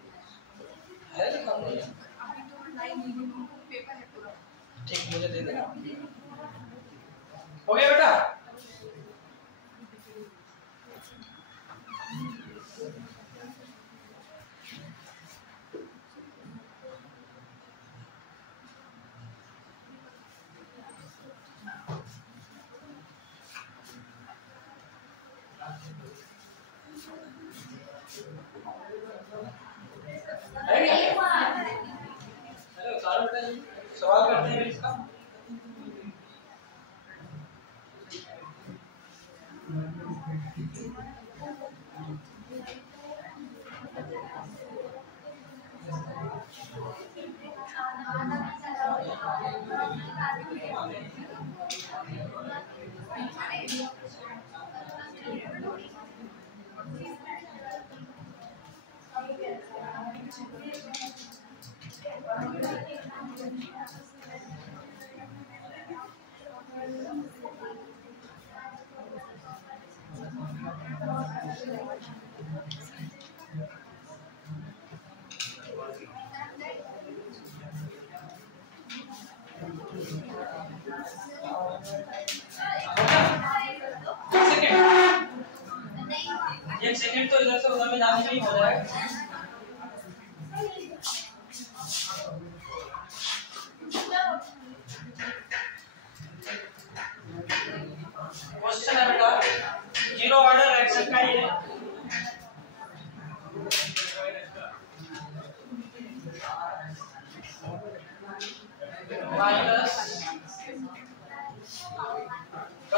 है लिखा हुआ है, अभी तो लाइन पेपर है पूरा, ठीक, मुझे दे देना। हो गया बेटा, सवाल करते हैं इसका। एक सेकंड तो इधर से उधर में जाने में ही हो जाएगा।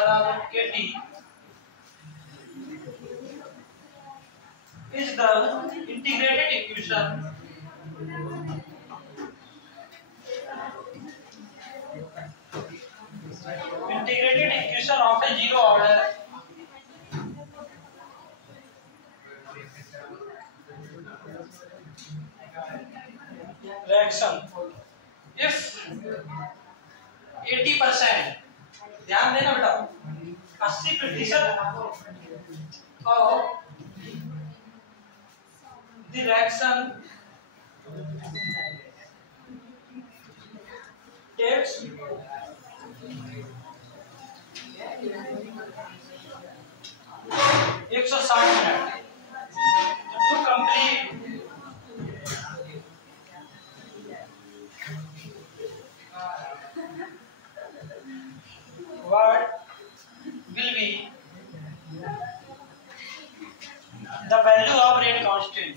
बराबर KT is the integrated equation of a zero order reaction if 80%, ध्यान देना बेटा, 80% of the reaction takes 160 minute to complete what will be the value of rate constant.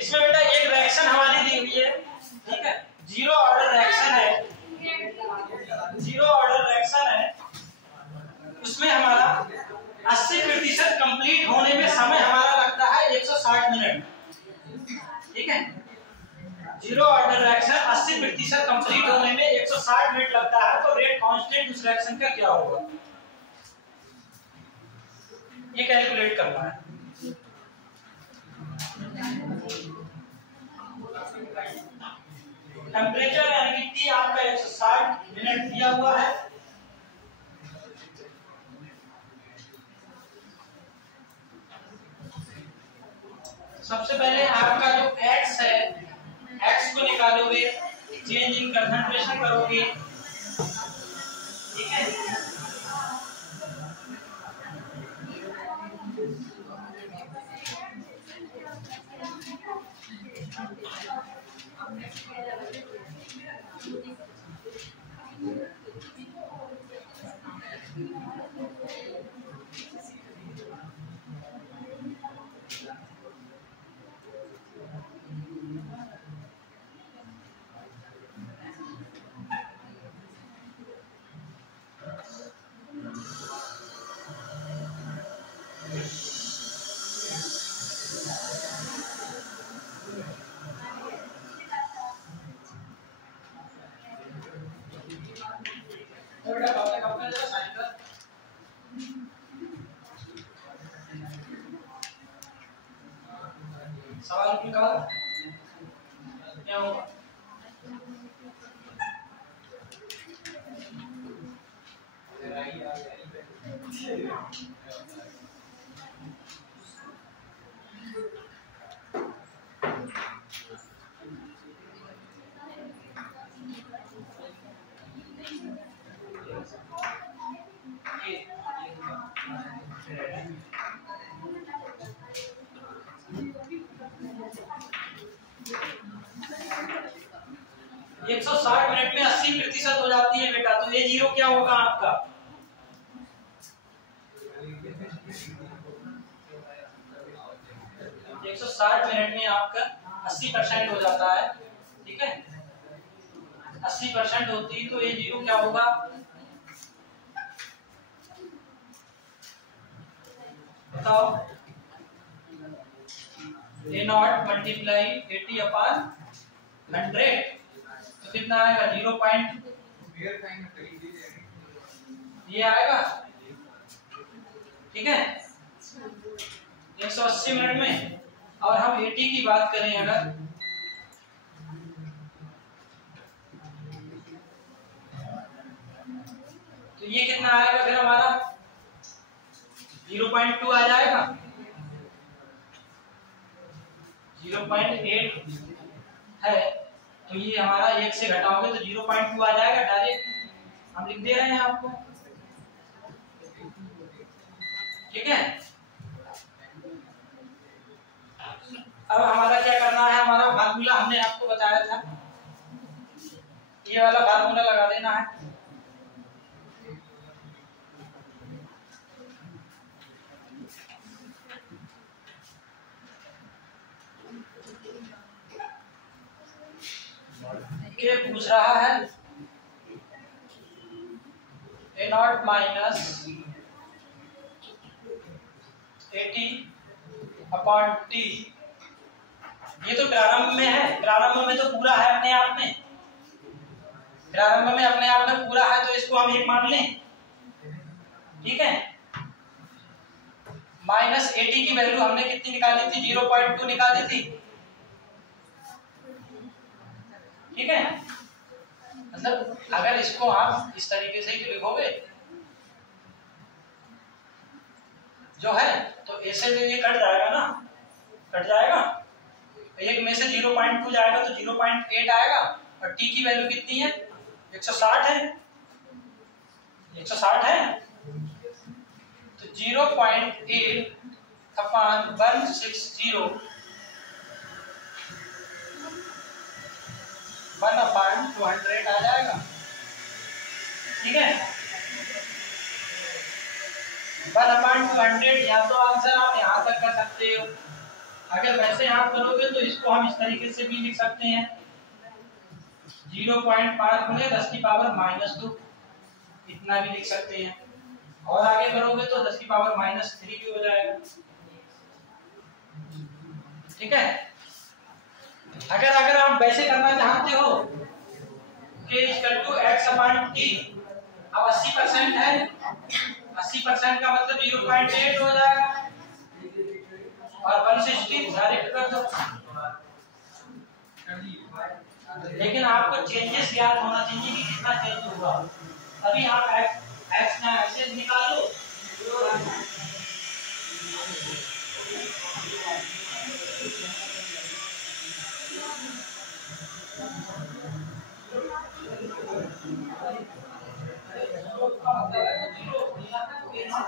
इसमें बेटा एक रिएक्शन हमारी दी हुई है, ठीक है, जीरो ऑर्डर रिएक्शन है, जीरो ऑर्डर रिएक्शन है, उसमें हमारा 80% कंप्लीट होने में समय हमारा लगता है 160 मिनट, ठीक है। जीरो ऑर्डर रिएक्शन 80% कंप्लीट होने में 160 मिनट लगता है, तो रेट कांस्टेंट उस रिएक्शन का क्या होगा, ये कैलकुलेट करना है। टेम्परेचर यानी कि T आपका 160 मिनट दिया हुआ है, सबसे पहले आपका जो x है, x को निकालोगे, चेंज इन कंसंट्रेशन करोगे, ठीक है। 160 मिनट में 80% हो जाती है बेटा, तो ये जीरो क्या होगा आपका, एक 160 मिनट में आपका 80% हो जाता है, ठीक है। 80% होती तो ये जीरो क्या होगा, बताओ, A0 मल्टीप्लाई 80/100 तो कितना आएगा, 0 पॉइंट ये आएगा, ठीक है। 180 मिनट में, और हम 80 की बात करें अगर, तो ये कितना आएगा फिर हमारा 0.2 आ जाएगा, 0.8 है, तो ये हमारा 1 से घटाओगे तो 0.2 आ जाएगा, डायरेक्ट हम लिख दे रहे हैं आपको, ठीक है। अब हमारा क्या करना है, हमारा फार्मूला हमने आपको बताया था, ये वाला फार्मूला लगा देना है, के पूछ रहा है A0 माइनस 80/T। ये तो प्रारंभ में है, प्रारंभ में तो पूरा है अपने आप में, प्रारंभ में अपने आप में पूरा है, तो इसको हम एक मान लें। ठीक है, माइनस 80 की वैल्यू हमने कितनी निकाली थी? 0.2 निकाली थी। ठीक है, मतलब अगर इसको आप इस तरीके से ही लिखोगे जो है, तो ऐसे ये कट जाएगा ना, कट जाएगा। एक में से 0.2 जाएगा तो 0.8 आएगा, और t की वैल्यू कितनी है? 160 है, 160 है, तो 0.8/160 1/200 आ जाएगा। ठीक है, 1/200, या तो आंसर आप यहाँ तक कर सकते हो। अगर वैसे आप करोगे तो इसको हम इस तरीके से भी लिख सकते हैं, 0.5 × 10⁻⁻2, इतना भी लिख सकते हैं। और आगे करोगे तो 10⁻³ भी हो जाएगा। ठीक है, अगर आप वैसे करना चाहते हो कि x/t, अब 80% है, 80% का मतलब 0.8 हो जाएगा, और 160 डायरेक्ट कर दो। लेकिन आपको चेंजेस याद होना चाहिए कि कितना चेंज होगा। अभी आप x ना ऐसे निकाल लो,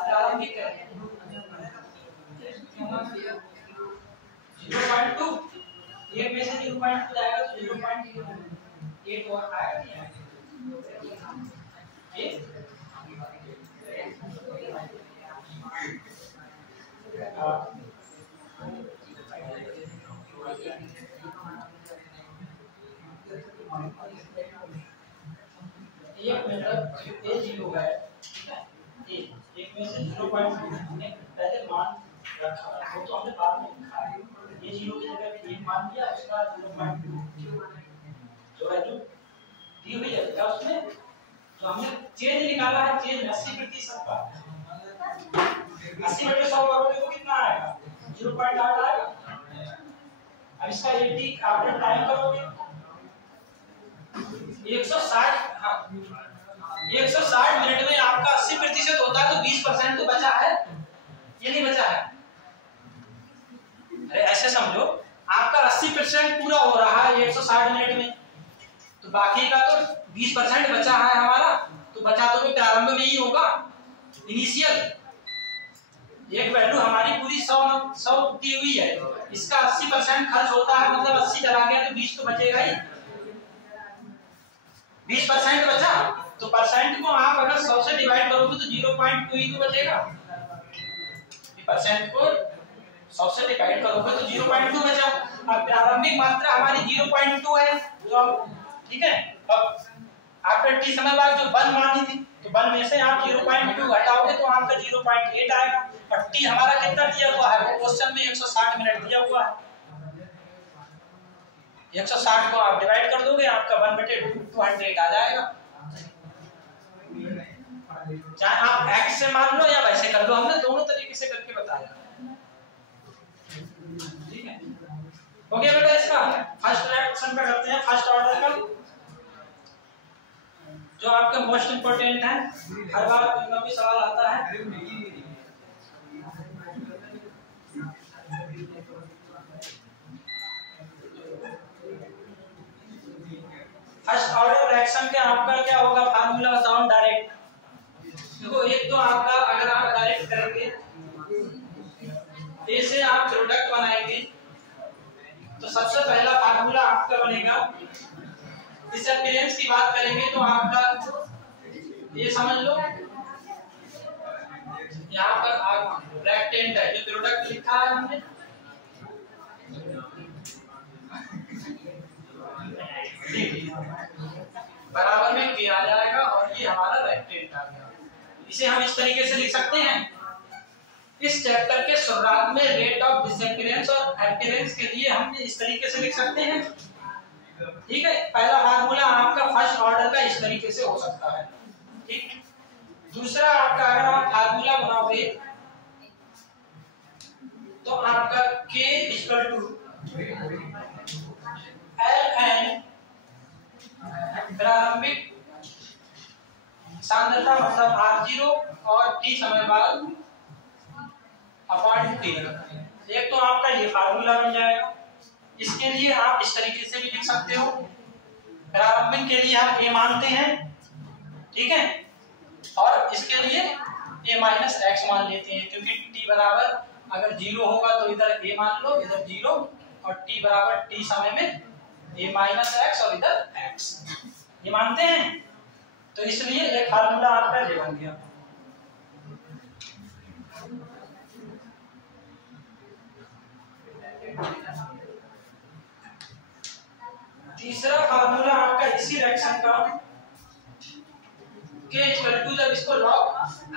प्रारंभिक है 0.2, एक में से 0.2 जाएगा तो 0.8 और आएगा। ये एक मतलब ये 0 है, ठीक है, ये एक में से 0.2 हमने पहले मान रखा, वो तो हमने बाद में लिखा है। ये 0 की जगह पे 1 मान दिया, उसका 0.2 जो वैल्यू दी हुई है क्या उसमें, तो हमने चेंज निकाला है। चेंज 80% का, 80/100 करोगे तो कितना आएगा? 0.8 आएगा। अब इसका 80 आफ्टर टाइम करोगे 160, हाँ 160 मिनट में आपका 80% होता है, तो 20% तो बचा है, ये नहीं बचा है। अरे ऐसे समझो, आपका 80% पूरा हो रहा है 160 मिनट में, तो बाकी का तो 20% बचा है हमारा, तो बचा तो प्रारंभ में ही होगा, इनिशियल। एक वैल्यू हमारी पूरी 100 दी हुई है, इसका 80% खर्च होता है, मतलब 80 चला गया तो 20 तो बचेगा ही। 20% बचा, तो परसेंट को आप अगर 100 से डिवाइड करोगे तो 0.2 ही तो बचेगा। परसेंट को 100 से डिवाइड करोगे तो 0.2 बचा। अब प्रारंभिक मात्रा हमारी 0.2 है, तो ठीक है, अब आफ्टर t समय बाद जो 1 मानी थी, तो 1 में से आप 0.2 घटाओगे तो आपका 0.8 आएगा। और t हमारा कितना दिया हुआ है, क्वेश्चन में 160 मिनट दिया हुआ है। 160 को आप डिवाइड कर दोगे, आपका 1/200 आ जाएगा। चाहे आप x से मान लो या वैसे कर लो, हमने दोनों तरीके से करके बताया। ठीक है, हो गया बेटा। इसका फर्स्ट रिएक्शन पे करते हैं, फर्स्ट ऑर्डर का, जो आपका मोस्ट इंपोर्टेंट है, हर बार कोई ना कोई सवाल आता है। फर्स्ट ऑर्डर रिएक्शन के आपका क्या होगा, फार्मूला बताओ डायरेक्ट। देखो, एक तो आपका अगर आप डायरेक्ट करेंगे, ए से आप प्रोडक्ट बनाएंगे, तो सबसे पहला फार्मूला आपका बनेगा, डिसअपीयरेंस की बात करेंगे तो आपका ये समझ लो, यहाँ पर रेक्टेंट है, जो प्रोडक्ट लिखा है हमने, इसे हम इस तरीके से लिख सकते हैं। इस चैप्टर के शुरुआत में रेट ऑफ डिसअपीयरेंस और अपीयरेंस के लिए हम इस तरीके से लिख सकते हैं। ठीक है, पहला फार्मूला आपका फर्स्ट ऑर्डर का इस तरीके से हो सकता है। ठीक, दूसरा आपका अगर आप फार्मूला बनाओगे तो आपका K इक्वल टू LN प्रारंभिक सांद्रता मतलब R0 और T समय बाद अपॉन T। एक तो आपका ये फार्मूला बन जाएगा। इसके लिए आप इस तरीके से भी लिख सकते हो। प्रारंभिक के लिए हम A मानते हैं, ठीक है, और इसके लिए A माइनस एक्स मान लेते हैं, क्योंकि T बराबर अगर 0 होगा तो इधर A मान लो, इधर 0, और T बराबर T समय में A माइनस एक्स और इधर x, ये मानते हैं। तो इसलिए एक फार्मूला आपका ये बन गया। तीसरा फार्मूला आपका इसी रिएक्शन का K इक्वल टू, जब इसको लॉग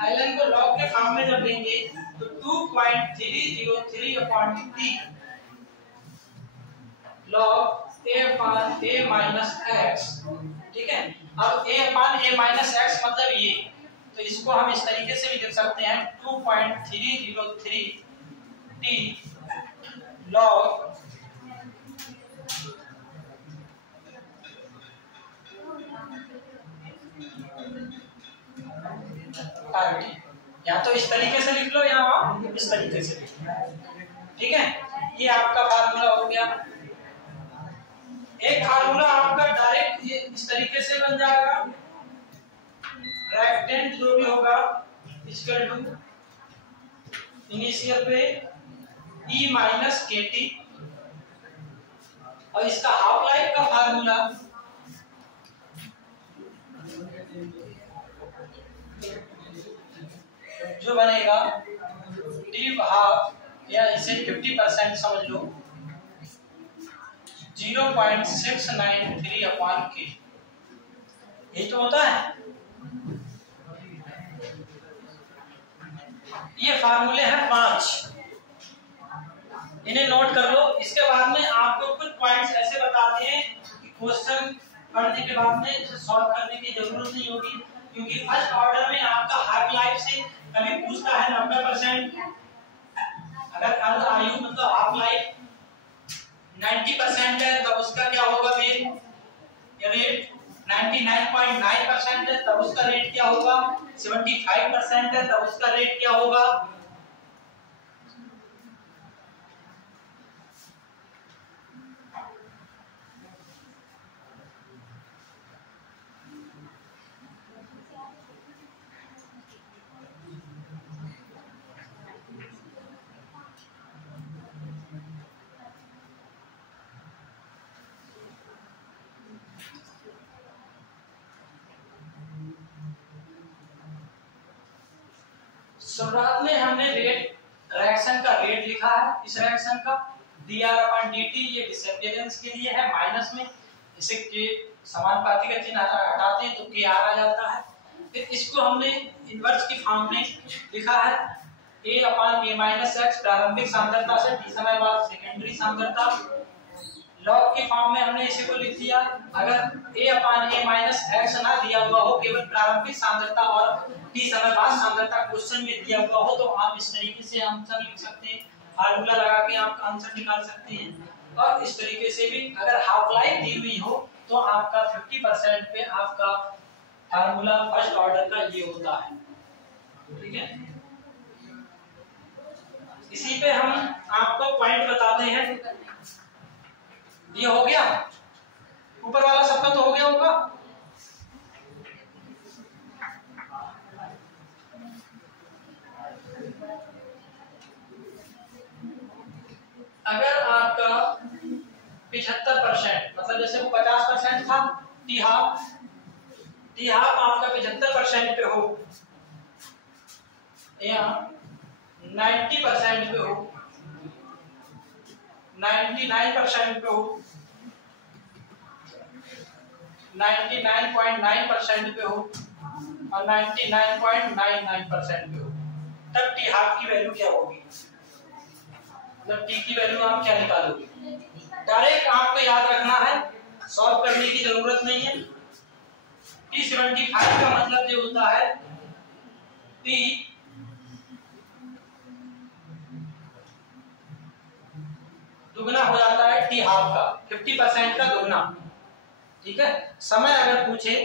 आयलन को लॉग के फॉर्म में जब लेंगे तो 2.303 upon T log A upon A minus x। ठीक है, अब A upon A minus x मतलब ये, तो इसको हम इस तरीके से भी लिख सकते हैं 2.303 T लॉग RT। या तो इस तरीके से लिख लो या आप इस तरीके से लिख लो। ठीक है, ये आपका फार्मूला हो गया। एक फार्मूला आपका डायरेक्ट ये इस तरीके से बन जाएगा, रिएक्टेंट जो भी होगा इक्वल टू इनिशियल पे E माइनस KT, और इसका हाफ लाइफ का फार्मूला जो बनेगा T हाफ, या इसे 50% समझ लो, 0.693 अपॉन K। ये तो होता है। ये फार्मूले हैं 5, इन्हें नोट कर लो। इसके बाद में आपको कुछ पॉइंट्स ऐसे बताते हैं कि क्वेश्चन पढ़ने के बाद में इसे सॉल्व करने की जरूरत नहीं होगी, क्योंकि फर्स्ट ऑर्डर में आपका हाफ लाइफ से कभी पूछता है 90%, अगर अर्ध आयु मतलब हाफ लाइफ 90% है तब उसका क्या होगा रेट, 99.9% है तब उसका रेट क्या होगा, 75% है तब उसका रेट क्या होगा। शुरुआत में हमने रिएक्शन का रेट लिखा है। इस रिएक्शन का dR/dt ये डिसअपीयरेंस के लिए है माइनस में, इसे के समानुपाती का चिन्ह हटाते हैं तो KR आ जाता है। फिर इसको हमने इनवर्स की फॉर्म में लिखा है A/A-x प्रारंभिक सांद्रता से T समय बाद सेकेंडरी सांद्रता, लॉग के फॉर्म में हमने इसे को लिख दिया। अगर A/A-x ना दिया हुआ हो, केवल प्रारंभिक सांद्रता और T समय बाद सांद्रता क्वेश्चन में दिया हुआ हो, तो आप इस तरीके से आंसर लिख सकते हैं, फार्मूला लगा के आप आंसर निकाल सकते हैं। और इस तरीके से भी अगर हाफ लाइफ दी हुई हो तो आपका 50% पे आपका फार्मूला फर्स्ट ऑर्डर का ये होता है। ठीक है, इसी पे हम आपको पॉइंट बताते हैं। ये हो गया, ऊपर वाला सबका तो हो गया होगा। अगर आपका 75% मतलब जैसे वो 50% था, टी हाफ आपका 75% पे हो या 90% पे हो, 99% पे हो, 99.9% पे हो, और 99.99% पे हो, तब टी हाफ की वैल्यू क्या होगी, मतलब टी की वैल्यू आप क्या निकालोगे। डायरेक्ट आपको याद रखना है, सॉल्व करने की जरूरत नहीं है। T75 का मतलब ये होता है T दुगना हो जाता है टी हाफ का, 50% का दुगना। ठीक है, समय अगर पूछे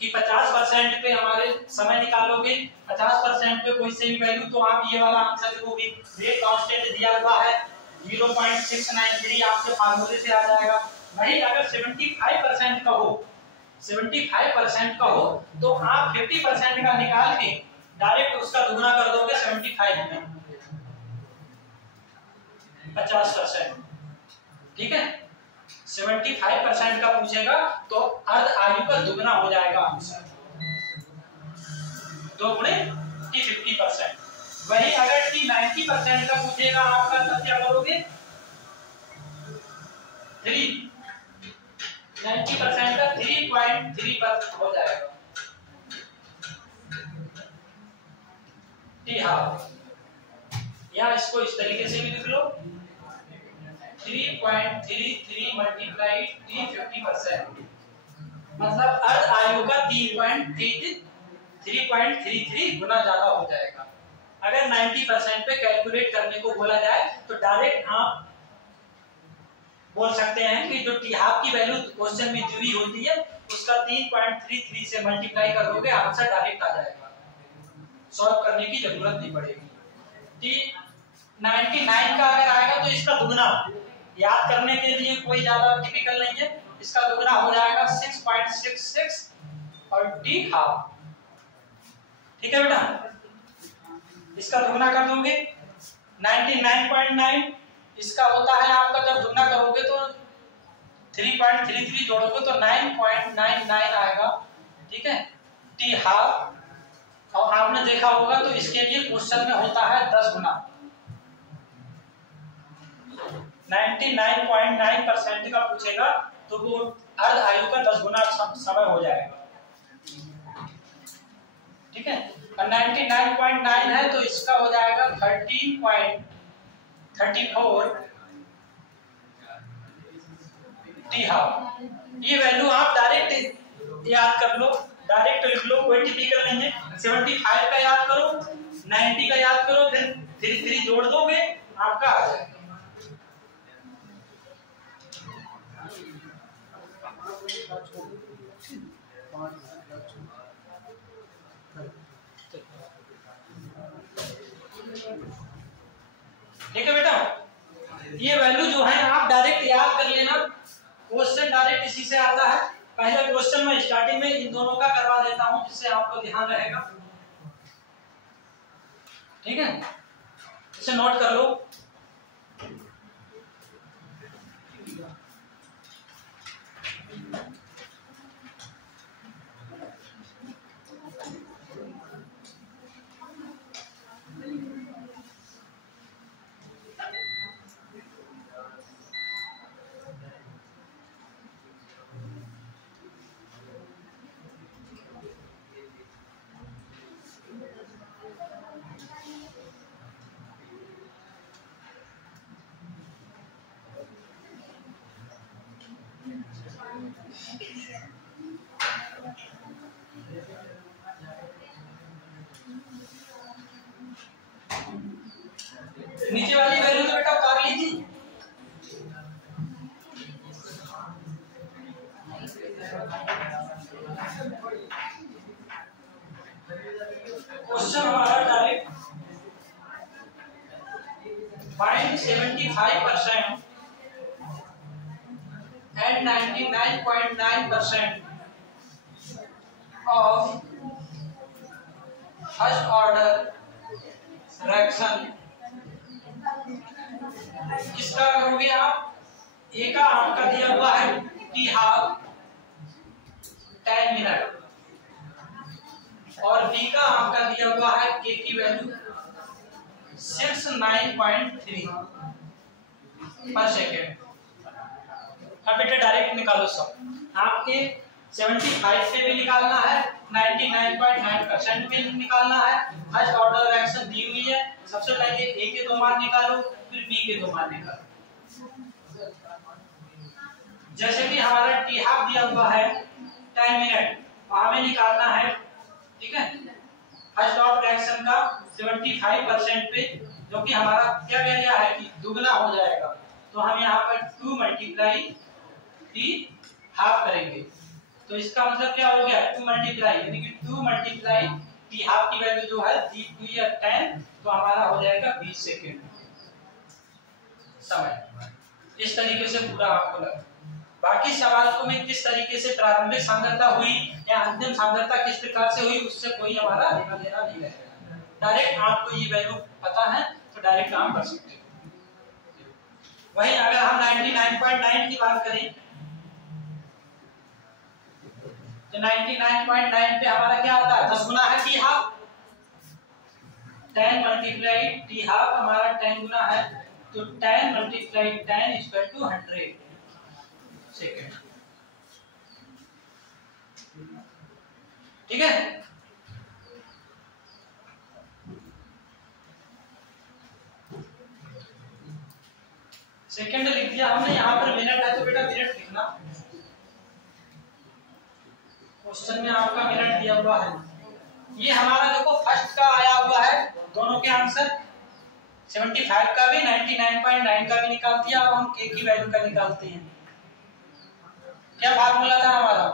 कि 50% पे हमारे समय निकालोगे, 50% पे कोई से भी वैल्यू, तो आप ये वाला आंसर देखोगे, रेट कांस्टेंट दिया हुआ है 0.693, आपके फार्मूले से आ जाएगा। वही अगर 75% का हो, 75% का हो तो आप 50% का निकाल के डायरेक्ट उसका दुगना कर दोगे 75 में, 50%। ठीक है, 75% का पूछेगा तो अर्ध आयु का दुगना हो जाएगा आंसर, 2 गुणे T 50%। वही अगर T 90% का पूछेगा आपका, तब क्या करोगे, 90% का 3.3 पर हो जाएगा टी हाफ। या इसको इस तरीके से भी लिख लो, 3.33 मल्टीप्लाई T 50%, मतलब अर्ध आयु का 3.33 गुना ज्यादा हो जाएगा। अगर 90% पे कैलकुलेट करने को बोला जाए तो डायरेक्ट आप बोल सकते हैं कि जो टी हाफ की वैल्यू क्वेश्चन में दी होती है उसका 3.33 से मल्टीप्लाई कर दोगे, आंसर डायरेक्ट आ जाएगा, सॉल्व करने की जरूरत नहीं पड़ेगी। टी 99 का अगर आएगा तो इसका दुगना, याद करने के लिए कोई ज्यादा टिपिकल नहीं है, इसका दुगना हो जाएगा 6.66 और टी हाफ। ठीक है बेटा, इसका दुगना कर दोगे 99.9, इसका होता है आपका, जब दुगना करोगे तो 3.33 जोड़ोगे तो 9.99 आएगा। ठीक है, टी हाफ। और आपने देखा होगा तो इसके लिए क्वेश्चन में होता है 10 गुना, 99.9% का पूछेगा तो वो अर्ध आयु का 10 गुना समय हो जाएगा। ठीक है, और 99.9 है तो इसका हो जाएगा 13.34 टी हाफ। ये वैल्यू आप डायरेक्ट याद कर लो, डायरेक्ट लिख लो, कोई टिपिकल नहीं है। 75 का याद करो, 90 का याद करो, फिर 3 जोड़ दोगे आपका आ जाएगा। ठीक है बेटा, ये वैल्यू जो है आप डायरेक्ट याद कर लेना, क्वेश्चन डायरेक्ट इसी से आता है। पहले क्वेश्चन में स्टार्टिंग में इन दोनों का करवा देता हूं जिससे आपको ध्यान रहेगा। ठीक है, इसे नोट कर लो। नीचे वाली वैल्यू तो बेटा उतार लीजिए। क्वेश्चन हमारा direct find 75% and 99.9% of first order fraction। किसका करोगे आप, ए का आपका दिया हुआ है टी हाफ 10 मिनट और बी का आपका दिया हुआ है के की वैल्यू 69.3 पर सेकेंड। अब बेटा डायरेक्ट निकालो सब। आपके 75 पे भी निकालना है, 99.9% पे निकालना है। फर्स्ट ऑर्डर रिएक्शन दी हुई है, सबसे पहले ए के 2 मान निकालो, फिर बी के 2 मान निकालो। जैसे कि हमारा टी हाफ दिया हुआ है 10 मिनट, हमें निकालना है, ठीक है, फर्स्ट ऑर्डर रिएक्शन का 75% पे, जो कि हमारा क्या वैल्यू है कि दुगना हो जाएगा, तो हम यहाँ पर 2 मल्टीप्लाई टी हाफ करेंगे। तो इसका मतलब क्या हो गया, 2 मल्टीप्लाई यानी कि 2 मल्टीप्लाई टी हाफ की वैल्यू जो है 2 या 10, तो हमारा हो जाएगा 20 सेकेंड समय। इस तरीके से पूरा आपको लगा। बाकी सवाल को में किस तरीके से प्रारंभिक सांद्रता हुई या अंतिम सांद्रता किस प्रकार से हुई, उससे कोई हमारा लेना देना नहीं है। डायरेक्ट आपको ये वैल्यू पता है तो डायरेक्ट काम कर सकते हो। वहीं अगर हम 99.9 की बात करें तो 99.9 पे हमारा क्या आता है, 10 गुना है T half, 10 multiply T half हमारा 10 गुना है, तो 10 मल्टीप्लाई 10 इक्वल टू 100 सेकेंड, ठीक है। सेकेंड लिख दिया हमने, यहाँ पर मिनट है तो बेटा मिनट लिखना, क्वेश्चन में आपका मिनट दिया हुआ है। ये हमारा देखो फर्स्ट का आया हुआ है, दोनों के आंसर 75 का भी 99.9 का भी निकाल दिया। अब हम के की वैल्यू का निकालते हैं। क्या फार्मूला था हमारा,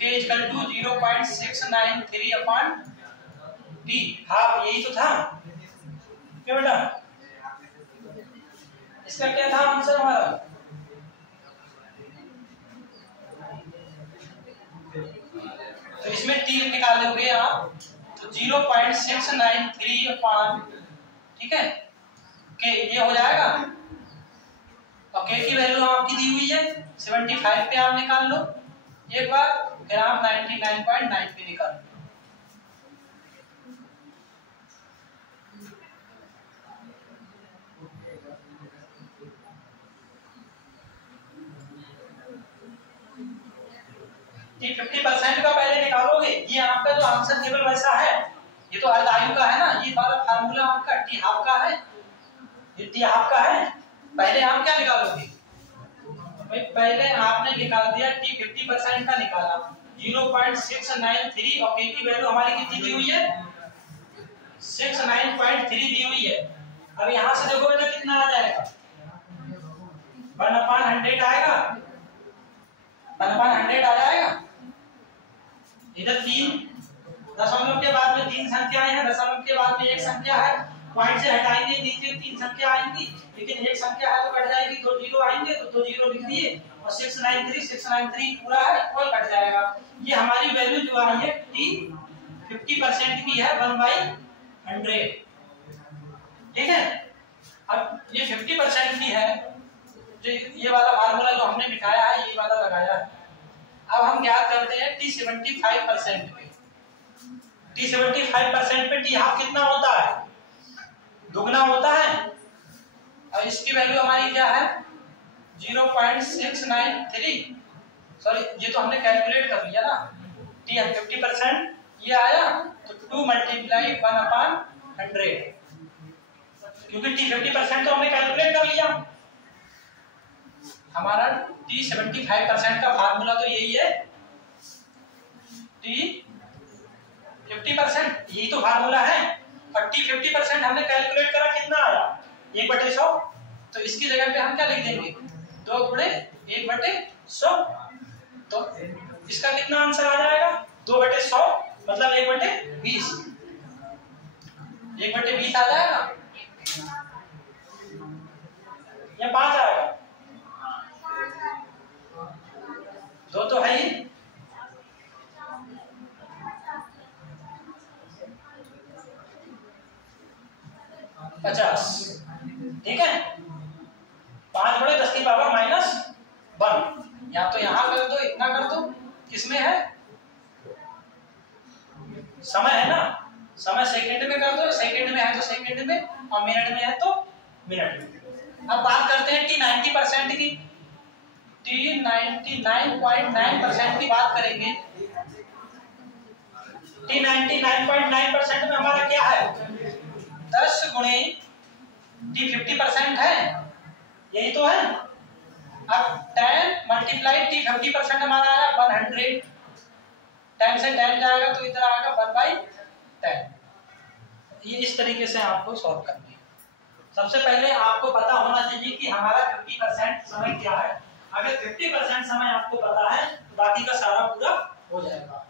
k equal to 0.693 upon T half, यही तो था क्या बेटा, इसका क्या था आंसर हमारा, तो इसमें टी निकाल दोगे आप तो 0.693 अपॉन, ठीक है, के ये हो जाएगा, और के की वैल्यू आपकी दी हुई है 75 पे, आप निकाल लो एक बार, फिर आप 99.9 पे निकालो। ये 50% का पहले निकालोगे, ये आपका जो आंसर केवल वैसा है, ये तो अर्धायु का है ना, ये वाला फार्मूला आपका टी हाफ का है, ये टी हाफ का है। पहले आप क्या निकालोगे भाई, पहले आपने निकाल दिया टी 50% का निकाला 0.693, और के की वैल्यू हमारी कितनी दी हुई है 69.3 दी हुई है। अब यहां से देखो बेटा कितना आ जाएगा, 1/100 आएगा, 1/100 आ जाएगा। इधर 3 दशमलव के बाद में 3 संख्याएं हैं, दशमलव के बाद में एक संख्या है, पॉइंट से हटाएंगे नीचे 3 संख्या आएंगी, लेकिन एक संख्या है तो कट जाएगी, 2 जीरो आएंगे तो 2 जीरो लिख दिए, और 693 पूरा है इक्वल कट जाएगा। ये हमारी वैल्यू जो आई है टी 50% की है 1/100, ठीक है। अब ये 50% की है, जो ये वाला फार्मूला जो हमने बिठाया है ये वाला लगाया है। अब हम ज्ञात करते हैं टी 75% पे, टी 75% पे टी हाफ कितना होता है, दुगना होता है, और इसकी वैल्यू हमारी क्या है 0.693, सॉरी ये तो हमने कैलकुलेट कर लिया ना, टी 50% ये आया तो 2 मल्टीप्लाई 1/100, क्योंकि टी 50% तो हमने कैलकुलेट कर लिया। हमारा टी 75% का फार्मूला तो यही है, टी 50%, यही तो फार्मूला है, और टी 50% हमने कैलकुलेट करा कितना आया 1/100, तो इसकी जगह पे हम क्या लिख देंगे 2 गुणे 1/100, तो इसका कितना आंसर आ जाएगा 2/100 मतलब 1/20, 1/20 आ जाएगा या 5 आएगा, 2 तो है ही, -50, ठीक है। 5/10⁻⁻1, या तो यहां कर दो, इतना कर दो, किसमें है समय है ना, समय सेकंड में कर दो, सेकंड में है तो सेकंड में, और मिनट में है तो मिनट में। अब बात करते हैं टी 90% की, T99.9% की बात करेंगे, T99.9% में हमारा क्या है, 10 गुणे T 50% है, यही तो है। अब 10 मल्टीप्लाई T 50% हमारा आया 100, 10 से 10 जाएगा तो इधर आएगा 1/10। ये इस तरीके से आपको सॉल्व करनी है। सबसे पहले आपको पता होना चाहिए कि हमारा 50% समय क्या है। अगर 50% समय आपको पता है तो बाकी का सारा पूरा हो जाएगा।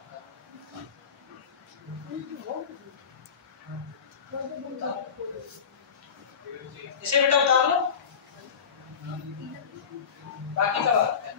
इसे बेटा उतार लो, बाकी का बात है।